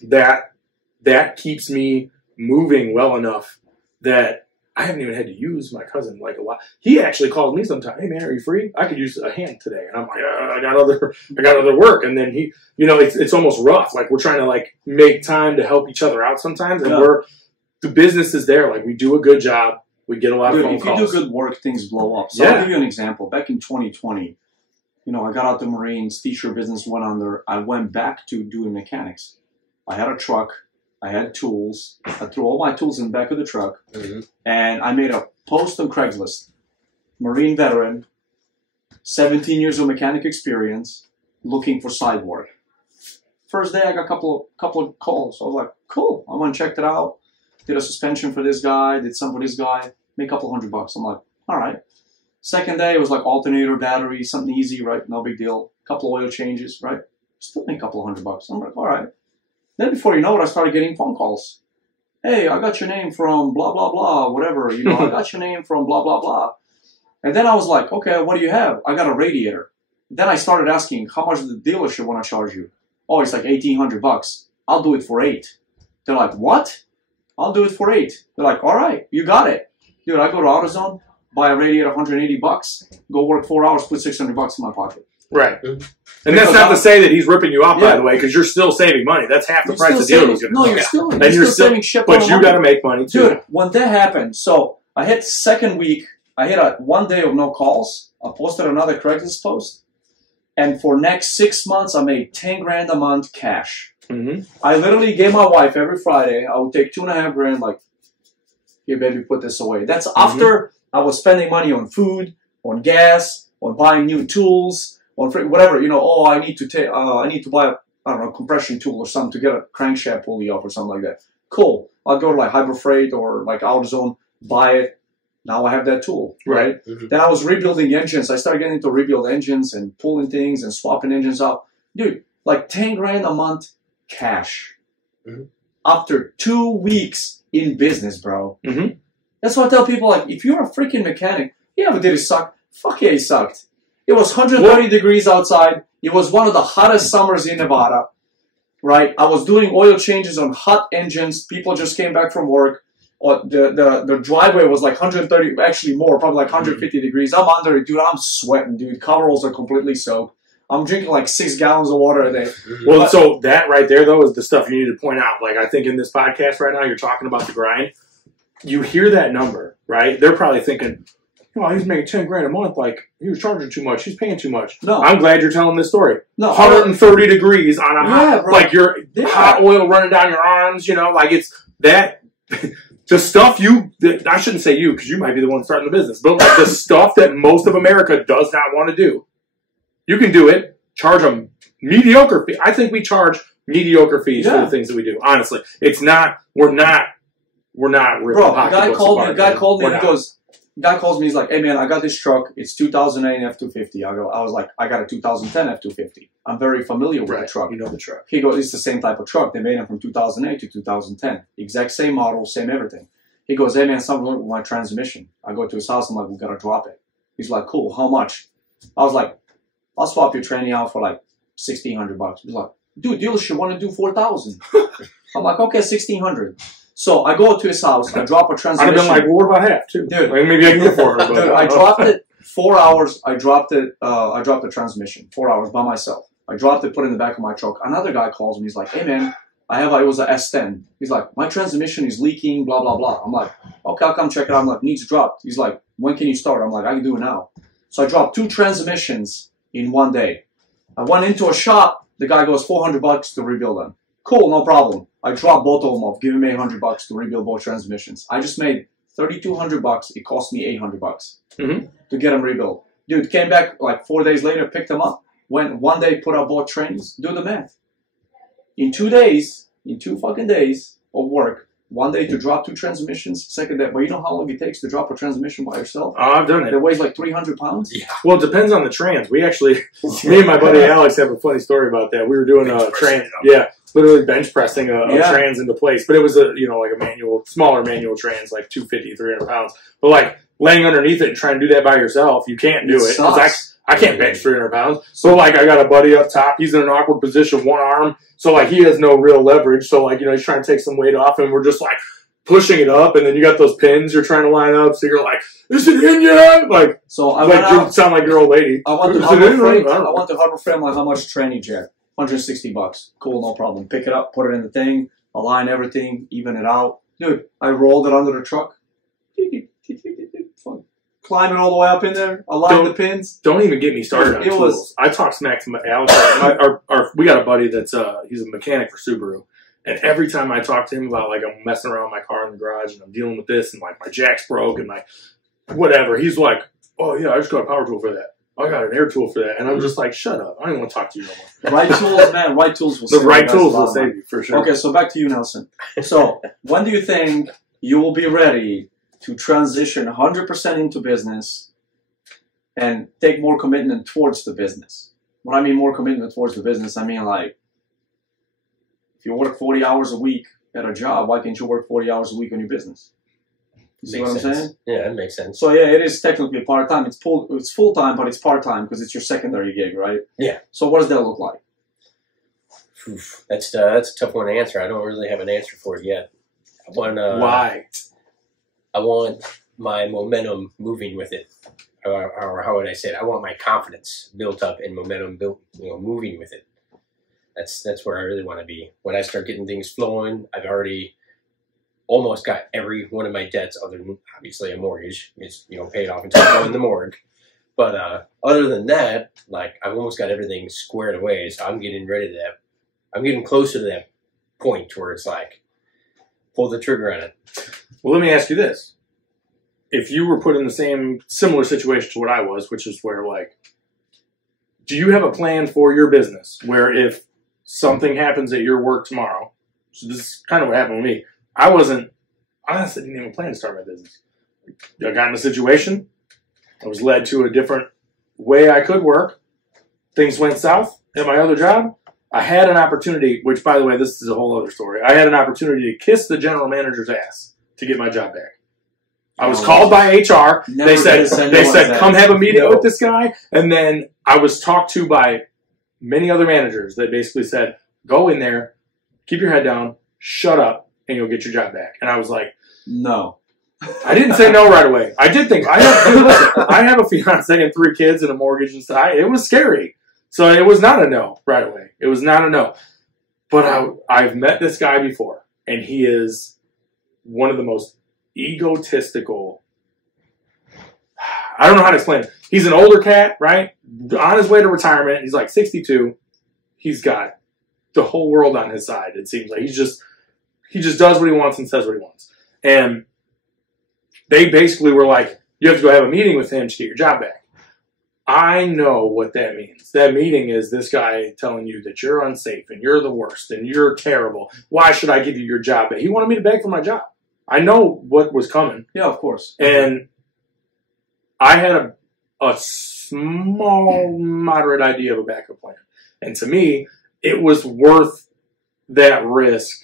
that keeps me moving well enough that I haven't even had to use my cousin like a lot. He actually calls me sometimes. Hey man, are you free? I could use a hand today. And I'm like, I got other work. And then he, you know, it's almost rough. Like, we're trying to, like, make time to help each other out sometimes. And the business is there. Like, we do a good job. We get a lot of phone calls. If you do good work, things blow up. So I'll give you an example. Back in 2020, you know, I got out the Marines, t-shirt business went under. I went back to doing mechanics. I had a truck. I had tools. I threw all my tools in the back of the truck, and I made a post on Craigslist. Marine veteran, 17 years of mechanic experience, looking for side work. First day, I got a couple of calls. I was like, cool. I went and checked it out. Did a suspension for this guy. Did some for this guy. Made a couple $100. I'm like, all right. Second day, it was like alternator, battery, something easy, right? No big deal. Couple of oil changes, right? Still made a couple of $100. I'm like, all right. Then before you know it, I started getting phone calls. Hey, I got your name from blah, blah, blah, whatever. You know, I got your name from blah, blah, blah. And then I was like, okay, what do you have? I got a radiator. Then I started asking, how much does the dealership want to charge you? Oh, it's like $1,800. I'll do it for $8. They're like, what? I'll do it for $8. They're like, all right, you got it. Dude, I go to AutoZone, buy a radiator, $180, go work 4 hours, put $600 in my pocket. Right. And that's not to say that he's ripping you off, by the way, because you're still saving money. That's half the price the dealer was going to No, you're still saving shit. But you got to make money too. Dude, when that happened, so I hit second week, I hit 1 day of no calls. I posted another Craigslist post. And for next 6 months, I made 10 grand a month cash. I literally gave my wife every Friday, I would take $2.5 grand, like, here, baby, put this away. That's after I was spending money on food, on gas, on buying new tools, on whatever, you know, oh, I need to buy a, I don't know, compression tool or something to get a crankshaft pulley off or something like that. Cool. I'll go to like Harbor Freight or like AutoZone, buy it. Now I have that tool, right? Then I was rebuilding engines. I started getting into rebuild engines and pulling things and swapping engines out. Dude, like 10 grand a month cash. After 2 weeks in business, bro. That's why I tell people, like, if you're a freaking mechanic, yeah, but did it suck? Fuck yeah, it sucked. It was 130 degrees outside. It was one of the hottest summers in Nevada, right? I was doing oil changes on hot engines. People just came back from work. The driveway was like 130, actually more, probably like 150 degrees. I'm under it, dude. I'm sweating, dude. Coveralls are completely soaked. I'm drinking like 6 gallons of water a day. Well, so that right there, though, is the stuff you need to point out. Like, I think in this podcast right now, you're talking about the grind. You hear that number, right? They're probably thinking, oh, he's making 10 grand a month. Like, he was charging too much. He's paying too much. No. I'm glad you're telling this story. No. 130 degrees on a hot, like, your hot oil running down your arms, you know, like, it's that, the stuff I shouldn't say you, because you might be the one starting the business, but like the stuff that most of America does not want to do. You can do it. Charge a mediocre fee. I think we charge mediocre fees for the things that we do. Honestly, it's not. We're not. Bro, a guy called me. Guy calls me. He's like, "Hey man, I got this truck. It's 2008 F250." I was like, "I got a 2010 F250. I'm very familiar with the truck. You know the truck." He goes, "It's the same type of truck. They made them from 2008 to 2010. Exact same model, same everything." He goes, "Hey man, something wrong with my transmission." I go to his house. I'm like, "We gotta drop it." He's like, "Cool. How much?" I was like, I'll swap your tranny out for like $1,600. He's like, dude, dealership want to do $4,000. I'm like, okay, $1,600. So I go to his house, I drop a transmission. I'd have been like, well, what about half too? Dude, like, maybe I can get for it. Dude, I dropped it 4 hours. I dropped the transmission 4 hours by myself. I dropped it, put it in the back of my truck. Another guy calls me. He's like, hey man, it was a S10. He's like, my transmission is leaking, blah, blah, blah. I'm like, okay, I'll come check it out. I'm like, needs dropped. He's like, when can you start? I'm like, I can do it now. So I dropped 2 transmissions in one day. I went into a shop. The guy goes $400 to rebuild them. Cool, no problem. I dropped both of them off. Give me $800 to rebuild both transmissions. I just made $3,200. It cost me $800 to get them rebuilt. Dude, came back like 4 days later, picked them up. Went one day, put out both trains. Do the math. In 2 days, in 2 fucking days of work, one day to drop 2 transmissions, second day. But you know how long it takes to drop a transmission by yourself? Oh, I've done it. It weighs like 300 pounds? Yeah. Well, it depends on the trans. We actually, me and my buddy Alex have a funny story about that. We were doing a trans, literally bench pressing a trans into place. But it was like a manual, smaller manual trans, like 250, 300 pounds. But like laying underneath it and trying to do that by yourself, you can't do it. I can't bench 300 pounds. So like I got a buddy up top. He's in an awkward position, one arm. So like he has no real leverage. So like, he's trying to take some weight off and we're just like pushing it up. And then you got those pins you're trying to line up. So you're like, is it in yet? Like, so I you sound like your old lady. I want the Harbor Freight. I'm like, how much tranny jack? $160. Cool, no problem. Pick it up, put it in the thing, align everything, even it out. Dude, I rolled it under the truck. Climbing all the way up in there, align the pins. Don't even get me started on tools. I talk smack to Alex. We got a buddy that's he's a mechanic for Subaru, and every time I talk to him about like I'm messing around with my car in the garage and I'm dealing with this and like my jack's broke and my whatever, he's like, oh yeah, I just got a power tool for that. I got an air tool for that, and I'm just like, shut up. I don't even want to talk to you no more. Right tools, man. Right tools will save you. The right tools will save you for sure. Okay, so back to you, Nelson. So when do you think you will be ready to transition 100% into business and take more commitment towards the business? When I mean more commitment towards the business, I mean like, if you work 40 hours a week at a job, why can't you work 40 hours a week on your business? You see what I'm saying? Yeah, that makes sense. So yeah, it is technically part-time. It's full-time, but it's part-time because it's your secondary gig, right? Yeah. So what does that look like? That's a tough one to answer. I don't really have an answer for it yet. Why? I want my momentum moving with it, or how would I say it? I want my confidence built up and momentum moving with it. That's where I really want to be. When I start getting things flowing, I've already almost got every one of my debts, other than obviously a mortgage. It's paid off until I go in the morgue. But other than that, like I've almost got everything squared away. So I'm getting ready to that. I'm getting closer to that point where it's like pull the trigger on it. Well, let me ask you this. If you were put in the similar situation to what I was, which is where like, do you have a plan for your business where if something happens at your work tomorrow, so this is kind of what happened with me. I honestly didn't even plan to start my business. I got in a situation. I was led to a different way I could work. Things went south at my other job. I had an opportunity, which by the way, this is a whole other story. I had an opportunity to kiss the general manager's ass to get my job back. I was called by HR. They said, come have a meeting with this guy. And then I was talked to by many other managers that basically said, go in there, keep your head down, shut up, and you'll get your job back. And I was like, no. I didn't say no right away. I did think, I have a fiance and 3 kids and a mortgage and stuff. It was scary. So it was not a no right away. It was not a no. But I've met this guy before, and he is one of the most egotistical. I don't know how to explain it. He's an older cat, right? On his way to retirement. He's like 62. He's got the whole world on his side, it seems like. He just does what he wants and says what he wants. And they basically were like, you have to go have a meeting with him to get your job back. I know what that means. That meeting is this guy telling you that you're unsafe and you're the worst and you're terrible. Why should I give you your job back? He wanted me to beg for my job. I know what was coming. Yeah, of course. And I had a small, moderate idea of a backup plan. And to me, it was worth that risk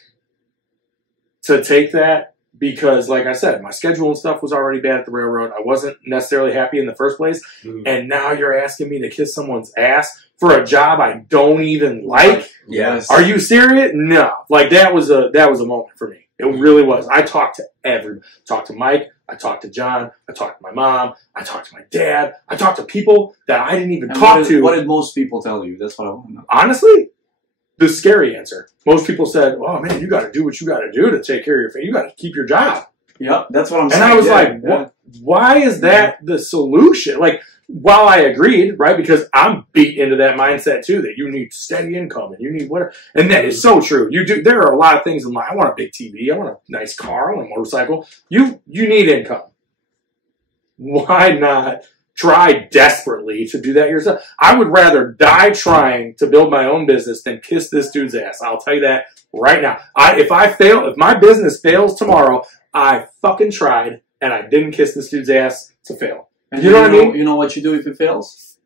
to take that because, like I said, my schedule and stuff was already bad at the railroad. I wasn't necessarily happy in the first place. And now you're asking me to kiss someone's ass for a job I don't even like? Yes. Are you serious? No. Like, that was a moment for me. It really was. I talked to everyone. Talked to Mike. I talked to John. I talked to my mom. I talked to my dad. I talked to people that I didn't even talk to. What did most people tell you? That's what I want to know. Honestly, the scary answer. Most people said, "Oh man, you got to do what you got to do to take care of your family. You got to keep your job." Yep, that's what I'm saying. And I was like, why is that the solution? Like, while I agreed, right, because I'm beat into that mindset too, that you need steady income and you need whatever. And that is so true. You do. There are a lot of things in life. I want a big TV. I want a nice car. I want a motorcycle. You need income. Why not try desperately to do that yourself? I would rather die trying to build my own business than kiss this dude's ass. I'll tell you that right now. If my business fails tomorrow, I fucking tried and I didn't kiss this dude's ass to fail. And you know what I mean? You know what you do if it fails?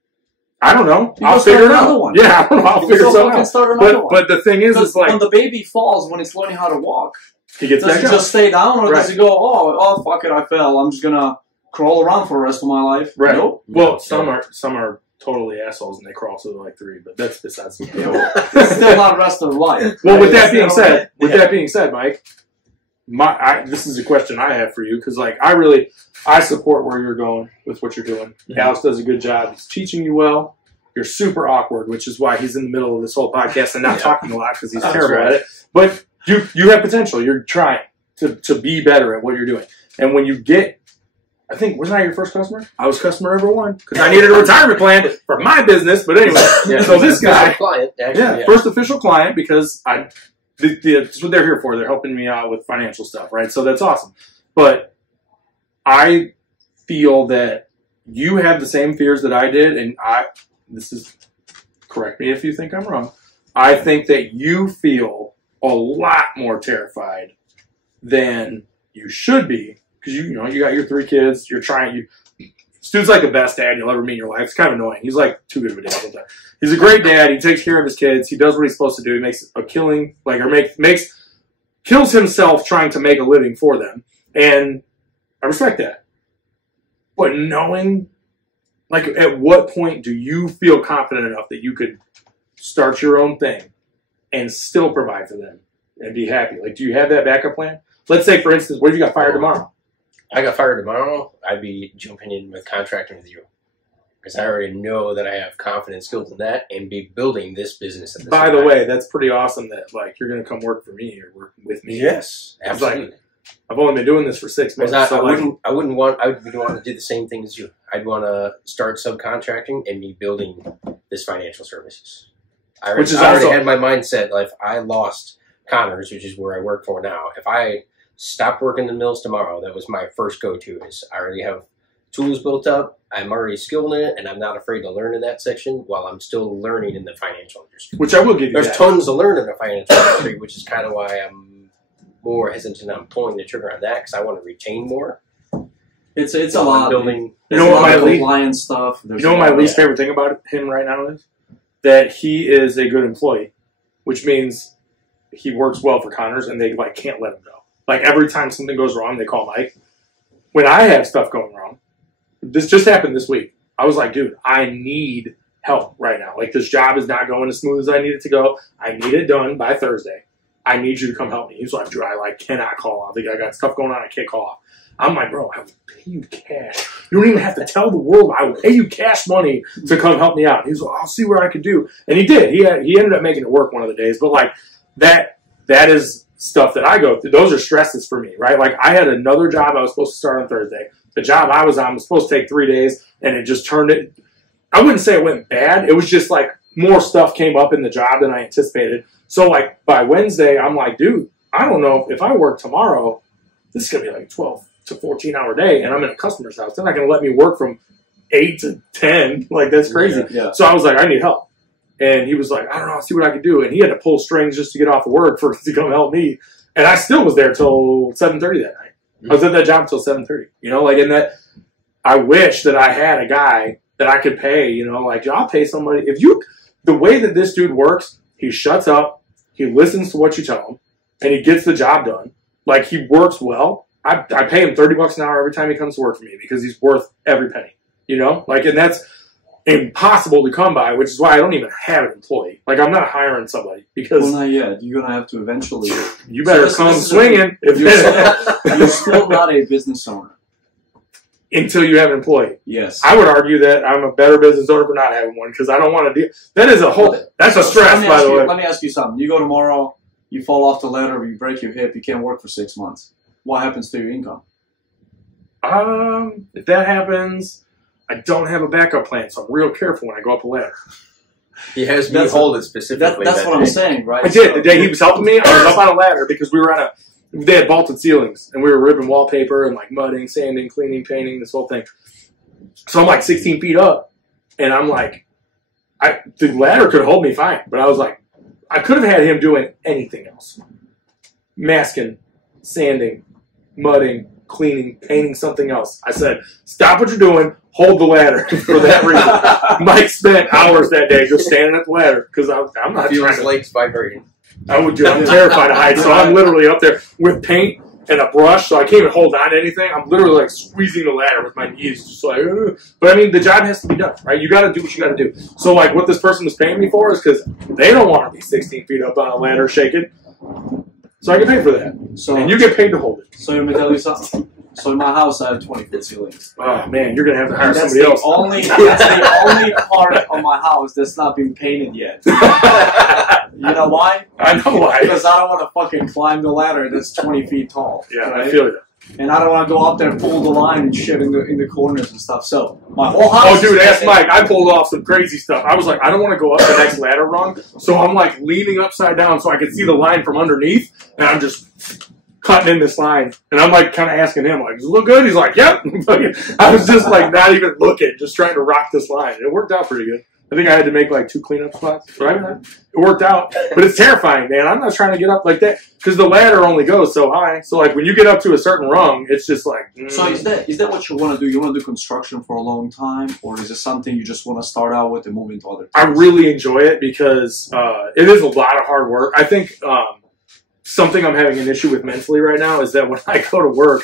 I don't know. I'll figure it out. Another one. Yeah, I don't know. I'll figure something out. But the thing is, it's like when the baby falls, when it's learning how to walk, he gets does it just stay down, or does it go, oh, fuck it, I fell. I'm just gonna crawl around for the rest of my life? Right. Nope. Well, some are totally assholes and they crawl to like 3, but that's besides the point. It's still not the rest of their life. Well, with that being said, Mike, this is a question I have for you because, like, I support where you're going with what you're doing. Mm-hmm. Alex does a good job. He's teaching you well. You're super awkward, which is why he's in the middle of this whole podcast and not talking a lot because he's terrible at it. But you have potential. You're trying to be better at what you're doing. And when you get, I think, wasn't I your first customer? I was customer number 1 because I needed a retirement plan for my business. But anyway, so this guy, first official client because that's what they're here for. They're helping me out with financial stuff, right? So that's awesome. But I feel that you have the same fears that I did, and correct me if you think I'm wrong. I think that you feel a lot more terrified than you should be because you got your 3 kids. You're trying. Stu's like the best dad you'll ever meet in your life. It's kind of annoying. He's like too good of a dad sometimes. He's a great dad. He takes care of his kids. He does what he's supposed to do. He makes a killing, kills himself trying to make a living for them, and I respect that. But knowing, like, at what point do you feel confident enough that you could start your own thing and still provide for them and be happy? Like, do you have that backup plan? Let's say, for instance, what if you got fired tomorrow? I got fired tomorrow, I'd be jumping in with contracting with you. Because I already know that I have confidence, skills in that, and be building this business. By the way, that's pretty awesome that, like, you're going to come work for me or work with me. Yes, absolutely. Like, I've only been doing this for 6 months. I would want to do the same thing as you. I'd want to start subcontracting and be building this financial services. I already had my mindset. Like, if I lost Connors, which is where I work for now, if I stopped working the mills tomorrow, that was my first go-to. Is I already have tools built up. I'm already skilled in it, and I'm not afraid to learn in that section while I'm still learning in the financial industry. Which I will give you. There's tons to learn in the financial industry, which is kind of why I'm more hesitant on pulling the trigger on that because I want to retain more. It's a lot. Building. You know what my compliance stuff. You know what my least favorite thing about him right now is? That he is a good employee, which means he works well for Connors, and they can't let him go. Like, every time something goes wrong, they call Mike. When I have stuff going wrong, this just happened this week. I was like, dude, I need help right now. Like, this job is not going as smooth as I need it to go. I need it done by Thursday. I need you to come help me. He's like, dude, I cannot call off. I got stuff going on. I can't call off. I'm like, bro, I will pay you cash. You don't even have to tell the world. I will pay you cash money to come help me out. He's like, I'll see what I can do. And he did. He ended up making it work one of the days. But, like, that is stuff that I go through. Those are stresses for me, right? Like, I had another job I was supposed to start on Thursday. The job I was on was supposed to take 3 days, and it just turned it. I wouldn't say it went bad. It was just like more stuff came up in the job than I anticipated. So, like, by Wednesday, I'm like, dude, I don't know if I work tomorrow, this is going to be like a 12 to 14-hour day, and I'm in a customer's house. They're not going to let me work from 8 to 10. Like, that's crazy. Yeah. So I was like, I need help. And he was like, I don't know, I'll see what I can do. And he had to pull strings just to get off of work to come help me. And I still was there till 7:30 that night. I was at that job till 7:30. You know, like, in that, I wish that I had a guy that I could pay, you know, like, I'll pay somebody. The way that this dude works, he shuts up, he listens to what you tell him, and he gets the job done. Like, he works well. I pay him $30 an hour every time he comes to work for me because he's worth every penny. You know? Like, and that's impossible to come by, which is why I don't even have an employee. Like, I'm not hiring somebody because... Well, not yet. You're going to have to eventually... You better come swinging. You're still not a business owner. Until you have an employee. Yes. I would argue that I'm a better business owner for not having one because I don't want to do... That is a whole... That's a stress, by the way. Let me ask you something. You go tomorrow, you fall off the ladder, you break your hip, you can't work for 6 months. What happens to your income? If that happens... I don't have a backup plan, so I'm real careful when I go up a ladder. He has me hold it specifically. That's what I'm saying, right? I did. The day he was helping me, I was up on a ladder because we were on they had vaulted ceilings, and we were ripping wallpaper and like mudding, sanding, cleaning, painting, this whole thing. So I'm like 16 feet up, and I'm like, the ladder could hold me fine, but I was like, I could have had him doing anything else. Masking, sanding, mudding, cleaning, painting something else. I said, stop what you're doing, hold the ladder. For that reason, Mike spent hours that day just standing at the ladder because I'm not feel trying his legs vibrating. I'm terrified of heights, so I'm literally up there with paint and a brush, so I can't even hold on to anything. I'm literally like squeezing the ladder with my knees, just like, ugh. But I mean, the job has to be done, right? You got to do what you got to do. So like, what this person was paying me for is because they don't want to be 16 feet up on a ladder shaking, so I get paid for that. So, and you get paid to hold it. So let me tell you something. So in my house, I have 20-foot ceilings. Oh man, you're gonna have to hire That's somebody else. That's the only part of my house that's not been painted yet. You know why? I know why. Because I don't want to fucking climb the ladder that's 20 feet tall. Yeah, right? I feel you. And I don't want to go up there and pull the line and shit in the corners and stuff. So my whole house. Oh, dude, ask Mike. I pulled off some crazy stuff. I was like, I don't want to go up the next ladder rung, so I'm like leaning upside down so I can see the line from underneath, and I'm just cutting in this line, and I'm like kind of asking him, like, does it look good? He's like, yep. I was just like not even looking, just trying to rock this line. It worked out pretty good. I think I had to make like 2 cleanup spots, right? It worked out, but it's terrifying, man. I'm not trying to get up like that because the ladder only goes so high. So like when you get up to a certain rung, it's just like. So is that what you want to do? You want to do construction for a long time, or is it something you just want to start out with and move into other things? I really enjoy it because it is a lot of hard work. I think something I'm having an issue with mentally right now is that when I go to work,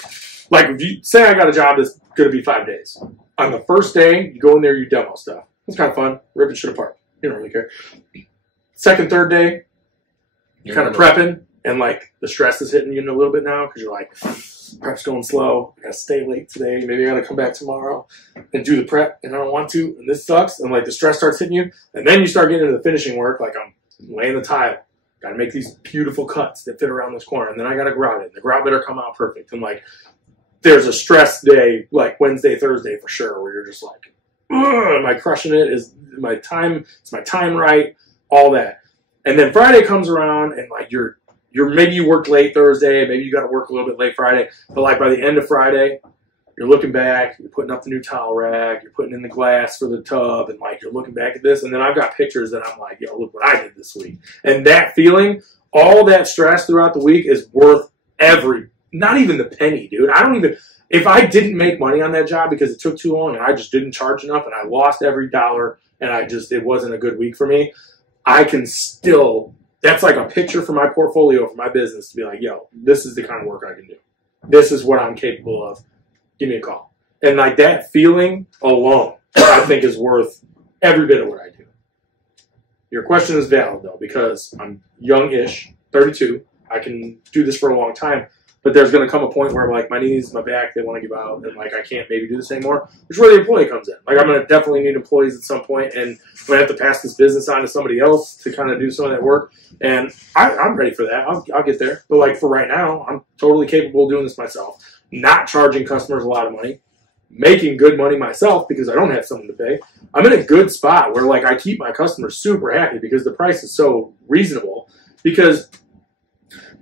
like if you say I got a job that's going to be 5 days. On the first day, you go in there, you demo stuff. It's kind of fun. Ripping shit apart. You don't really care. Second, third day, you're kind of prepping, and like the stress is hitting you a little bit now because you're like, prep's going slow. I got to stay late today. Maybe I got to come back tomorrow and do the prep, and I don't want to, and this sucks. And like the stress starts hitting you, and then you start getting into the finishing work. Like I'm laying the tile. Got to make these beautiful cuts that fit around this corner, and then I got to grout it. And the grout better come out perfect. And like, there's a stress day, like Wednesday, Thursday for sure, where you're just like, am I crushing it? Is my time? Is my time right? All that. And then Friday comes around, and like you're maybe you worked late Thursday, maybe you got to work a little bit late Friday, but like by the end of Friday, you're looking back, you're putting up the new towel rack, you're putting in the glass for the tub, and like you're looking back at this, and then I've got pictures that I'm like, yo, look what I did this week. And that feeling, all that stress throughout the week is worth not even the penny, dude. If I didn't make money on that job because it took too long and I just didn't charge enough and I lost every dollar and it wasn't a good week for me, I can still, that's like a picture for my portfolio, for my business to be like, yo, this is the kind of work I can do. This is what I'm capable of. Give me a call. And like that feeling alone, I think is worth every bit of what I do. Your question is valid though, because I'm young-ish, 32. I can do this for a long time, but there's going to come a point where like my knees, my back, they want to give out, and like I can't maybe do this anymore, which is where the employee comes in. Like I'm going to definitely need employees at some point, and I'm going to have to pass this business on to somebody else to kind of do some of that work, and I'm ready for that. I'll get there. But like for right now, I'm totally capable of doing this myself, not charging customers a lot of money, making good money myself because I don't have someone to pay. I'm in a good spot where like I keep my customers super happy because the price is so reasonable. Because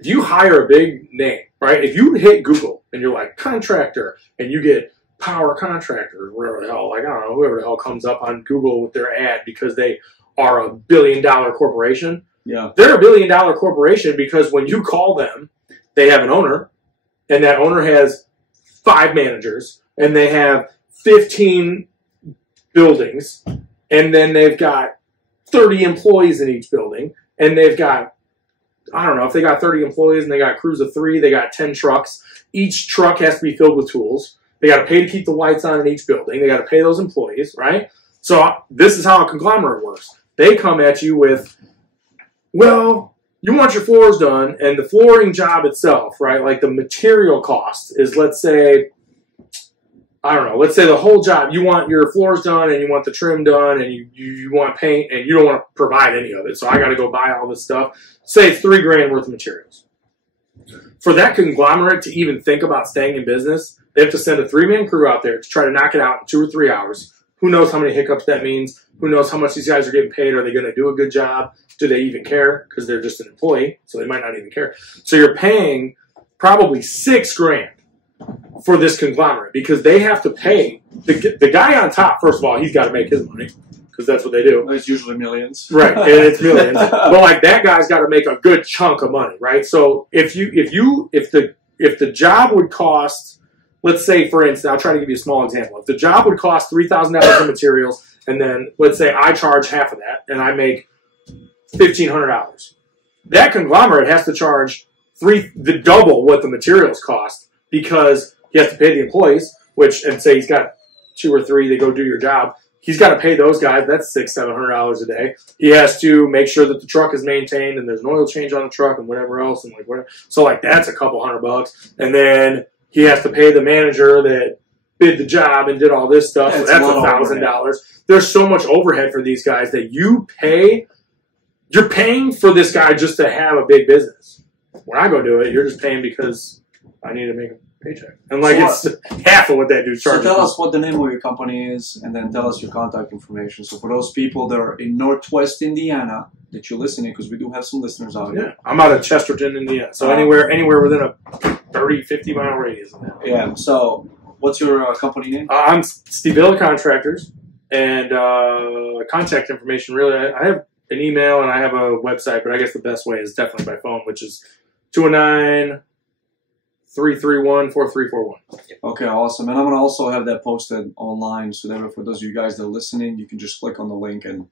if you hire a big name, right? If you hit Google and you're like contractor and you get power contractor, whatever the hell, like I don't know, whoever the hell comes up on Google with their ad because they are a $1 billion corporation. Yeah. They're a $1 billion corporation because when you call them, they have an owner, and that owner has 5 managers, and they have 15 buildings, and then they've got 30 employees in each building, and they've got I don't know, if they got 30 employees and they got crews of 3, they got 10 trucks. Each truck has to be filled with tools. They got to pay to keep the lights on in each building. They got to pay those employees, right? So this is how a conglomerate works. They come at you with, well, you want your floors done, and the flooring job itself, right? Like the material cost is, let's say, I don't know, let's say the whole job, you want your floors done and you want the trim done and you want paint and you don't want to provide any of it. So I got to go buy all this stuff. Say it's $3,000 worth of materials. For that conglomerate to even think about staying in business, they have to send a 3-man crew out there to try to knock it out in 2 or 3 hours. Who knows how many hiccups that means? Who knows how much these guys are getting paid? Are they going to do a good job? Do they even care? Because they're just an employee, so they might not even care. So you're paying probably $6,000 for this conglomerate because they have to pay the guy on top. First of all, he's got to make his money because that's what they do. It's usually millions, right? And it's millions. But like that guy's got to make a good chunk of money, right? So if the job would cost, let's say for instance, I'll try to give you a small example. If the job would cost $3,000 in materials, and then let's say I charge half of that, and I make $1,500, that conglomerate has to charge the double what the materials cost. Because he has to pay the employees, and say he's got 2 or 3, they go do your job. He's got to pay those guys. That's $600-700 a day. He has to make sure that the truck is maintained and there's an oil change on the truck and whatever else and like whatever. So like that's a couple $100. And then he has to pay the manager that bid the job and did all this stuff. So that's $1,000. There's so much overhead for these guys that you're paying for this guy just to have a big business. When I go do it, you're just paying because I need to make a paycheck. And like it's half of what that dude charges. So tell us what the name of your company is and then tell us your contact information. So for those people that are in Northwest Indiana that you're listening, because we do have some listeners out here. Yeah. I'm out of Chesterton, Indiana. So anywhere within a 30-50 mile radius of that. Yeah. So what's your company name? I'm Steve Villa Contractors, and contact information really I have an email and I have a website, but I guess the best way is definitely by phone, which is 219-331-4341. Okay, awesome. And I'm going to also have that posted online so that for those of you guys that are listening, you can just click on the link and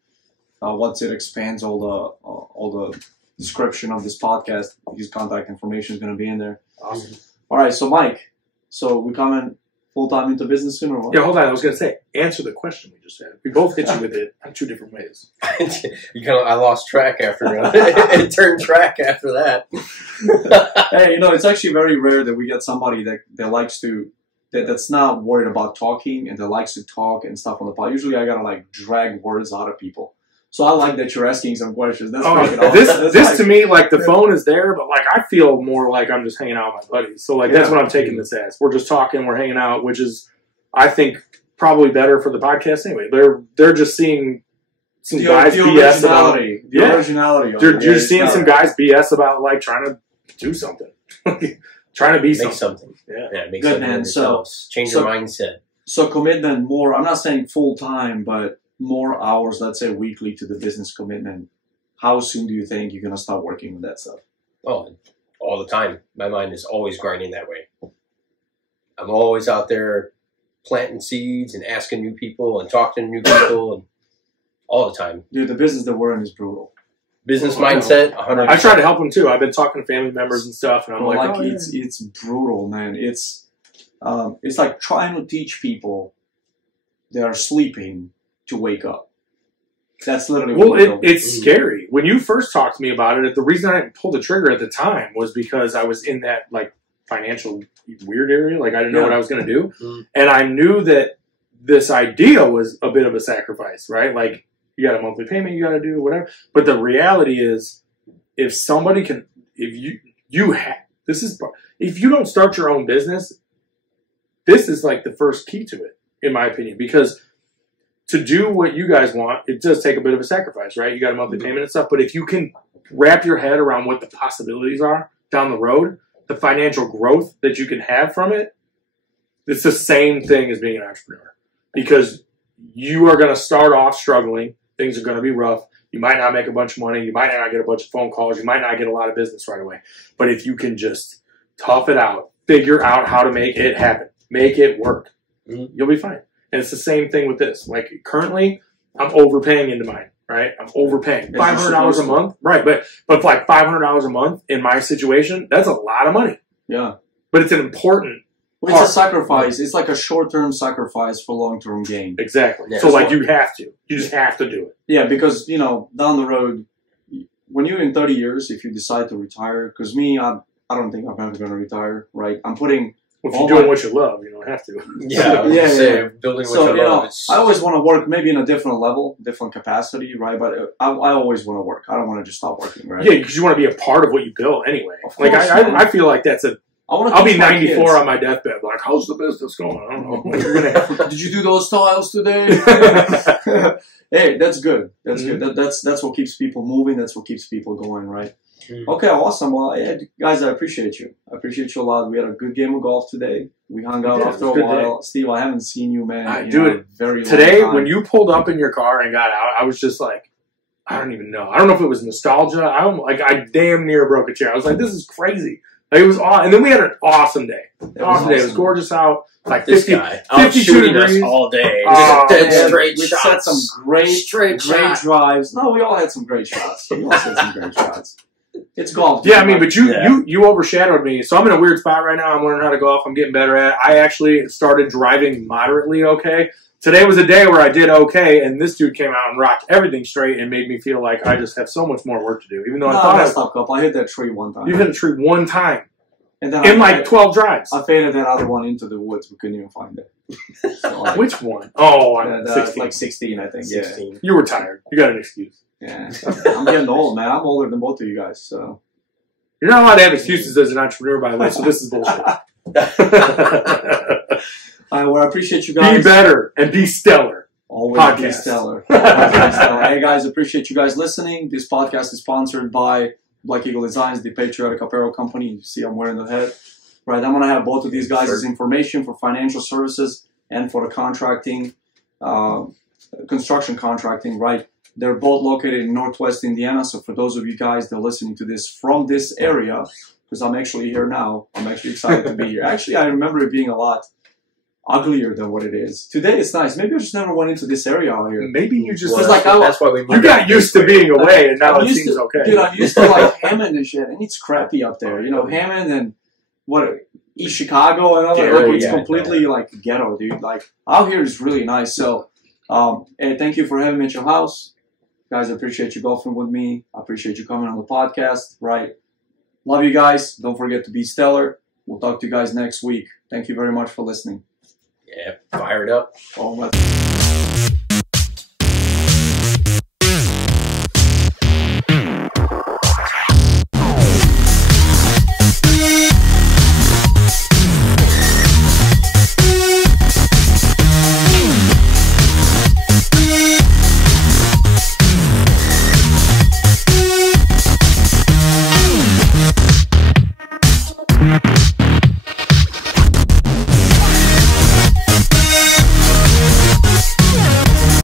once it expands all the description of this podcast, his contact information is going to be in there. Awesome. All right, so Mike, so we coming full-time into business soon or what? Yeah, hold on. I was going to say, answer the question we just had. We both hit you with it in 2 different ways. I lost track after it turned track after that. Hey, it's actually very rare that we get somebody that likes to, that's not worried about talking and that likes to talk and stuff on the pod. Usually I got to like drag words out of people. So I like that you're asking some questions. That's this to me, like the phone is there, but like I feel more like I'm just hanging out with my buddies. So like that's what I'm taking this as. We're just talking, we're hanging out, which is I think probably better for the podcast anyway. They're just seeing some guys BS about originality. You're just seeing some guys BS about like trying to do something, trying to be something. Yeah, make good something man. Yourselves. Change your mindset. So commitment more. I'm not saying full time, but more hours, let's say weekly, to the business commitment. How soon do you think you're gonna start working with that stuff? Oh, all the time. My mind is always grinding that way. I'm always out there planting seeds and asking new people and talking to new people and all the time. Dude, the business that we're in is brutal. Business mindset, 100%. I try to help them too. I've been talking to family members and stuff, and I'm it's brutal, man. It's like trying to teach people that are sleeping to wake up. That's literally it's scary. When you first talked to me about it, the reason I didn't pull the trigger at the time was because I was in that like financial weird area. Like I didn't know what I was going to do. Mm-hmm. And I knew that this idea was a bit of a sacrifice, right? Like you got a monthly payment you got to do, whatever. But the reality is if somebody can, if you don't start your own business, this is like the first key to it, in my opinion, because to do what you guys want, it does take a bit of a sacrifice, right? You got a monthly payment and stuff, but if you can wrap your head around what the possibilities are down the road, the financial growth that you can have from it, it's the same thing as being an entrepreneur. Because you are going to start off struggling. Things are going to be rough. You might not make a bunch of money. You might not get a bunch of phone calls. You might not get a lot of business right away. But if you can just tough it out, figure out how to make it happen, make it work, you'll be fine. And it's the same thing with this. Like currently, I'm overpaying into mine. right? I'm overpaying. As you're $500 supposed a to. month, right? But like $500 a month in my situation, that's a lot of money. Yeah. But it's an important Well, it's a sacrifice. It's like a short-term sacrifice for long-term gain. Exactly. Yeah, so like you have to. You just have to do it. Yeah, because, you know, down the road, when you're in 30 years, if you decide to retire, because me, I don't think I'm ever going to retire, right? I'm putting... Well, if you're doing what you love, you don't have to. Yeah, building what So, you love. I always want to work maybe in a different level, different capacity, right? But I always want to work. I don't want to just stop working, right? Yeah, because you want to be a part of what you build anyway. Of course, like I feel like that's a... I'll be 94 on my deathbed. Like, how's the business going? I don't know. You're gonna Did you do those tiles today? Hey, that's good. That's good. That's what keeps people moving. That's what keeps people going, right? Okay, awesome. Well, yeah, guys, I appreciate you. I appreciate you a lot. We had a good game of golf today. We hung out after a while. Steve, I haven't seen you, man. Very today, long time. when you pulled up in your car and got out, I was just like, I don't even know. I don't know if it was nostalgia. I damn near broke a chair. I was like, this is crazy. Like, it was awesome. And then we had an awesome day. It was gorgeous out. Like 52 degrees all day. We set some great drives. No, we all had some great shots. We all had some great shots. It's golf. Yeah, I mean, but you overshadowed me. So I'm in a weird spot right now. I'm learning how to golf. I'm getting better at it. I actually started driving moderately okay. Today was a day where I did okay, and this dude came out and rocked everything straight and made me feel like I just have so much more work to do. Even though I thought I hit that tree one time. You hit a tree one time. And then in like 12 drives. I faded that other one into the woods. We couldn't even find it. So, which one? Oh, 16. Like 16, I think. 16. Yeah. You were tired. You got an excuse. Yeah. I'm getting old, man. I'm older than both of you guys. So you're not allowed to have excuses as an entrepreneur, by the way, so this is bullshit. All right, well, I appreciate you guys. Be better and be stellar. Always podcast. Be stellar. Always be stellar. Hey, guys, appreciate you guys listening. This podcast is sponsored by Black Eagle Designs, the patriotic apparel company. You see I'm wearing the head. Right, I'm going to have both of these guys' information for financial services and for the contracting, construction contracting, right? They're both located in Northwest Indiana. So for those of you guys that are listening to this from this area, because I'm actually here now, I'm actually excited to be here. Actually, I remember it being a lot uglier than what it is. Today it's nice. Maybe I just never went into this area out here. Maybe you just... Well, that's why we moved. You got used to being away, and now it seems okay. Dude, I'm used to like Hammond and shit, and it's crappy up there. You know, Hammond and East Chicago and all that. It's completely like ghetto, dude. Like out here is really nice. So, hey, thank you for having me at your house. Guys, I appreciate you golfing with me. I appreciate you coming on the podcast, right? Love you guys. Don't forget to be stellar. We'll talk to you guys next week. Thank you very much for listening. Yeah, fire it up. Oh,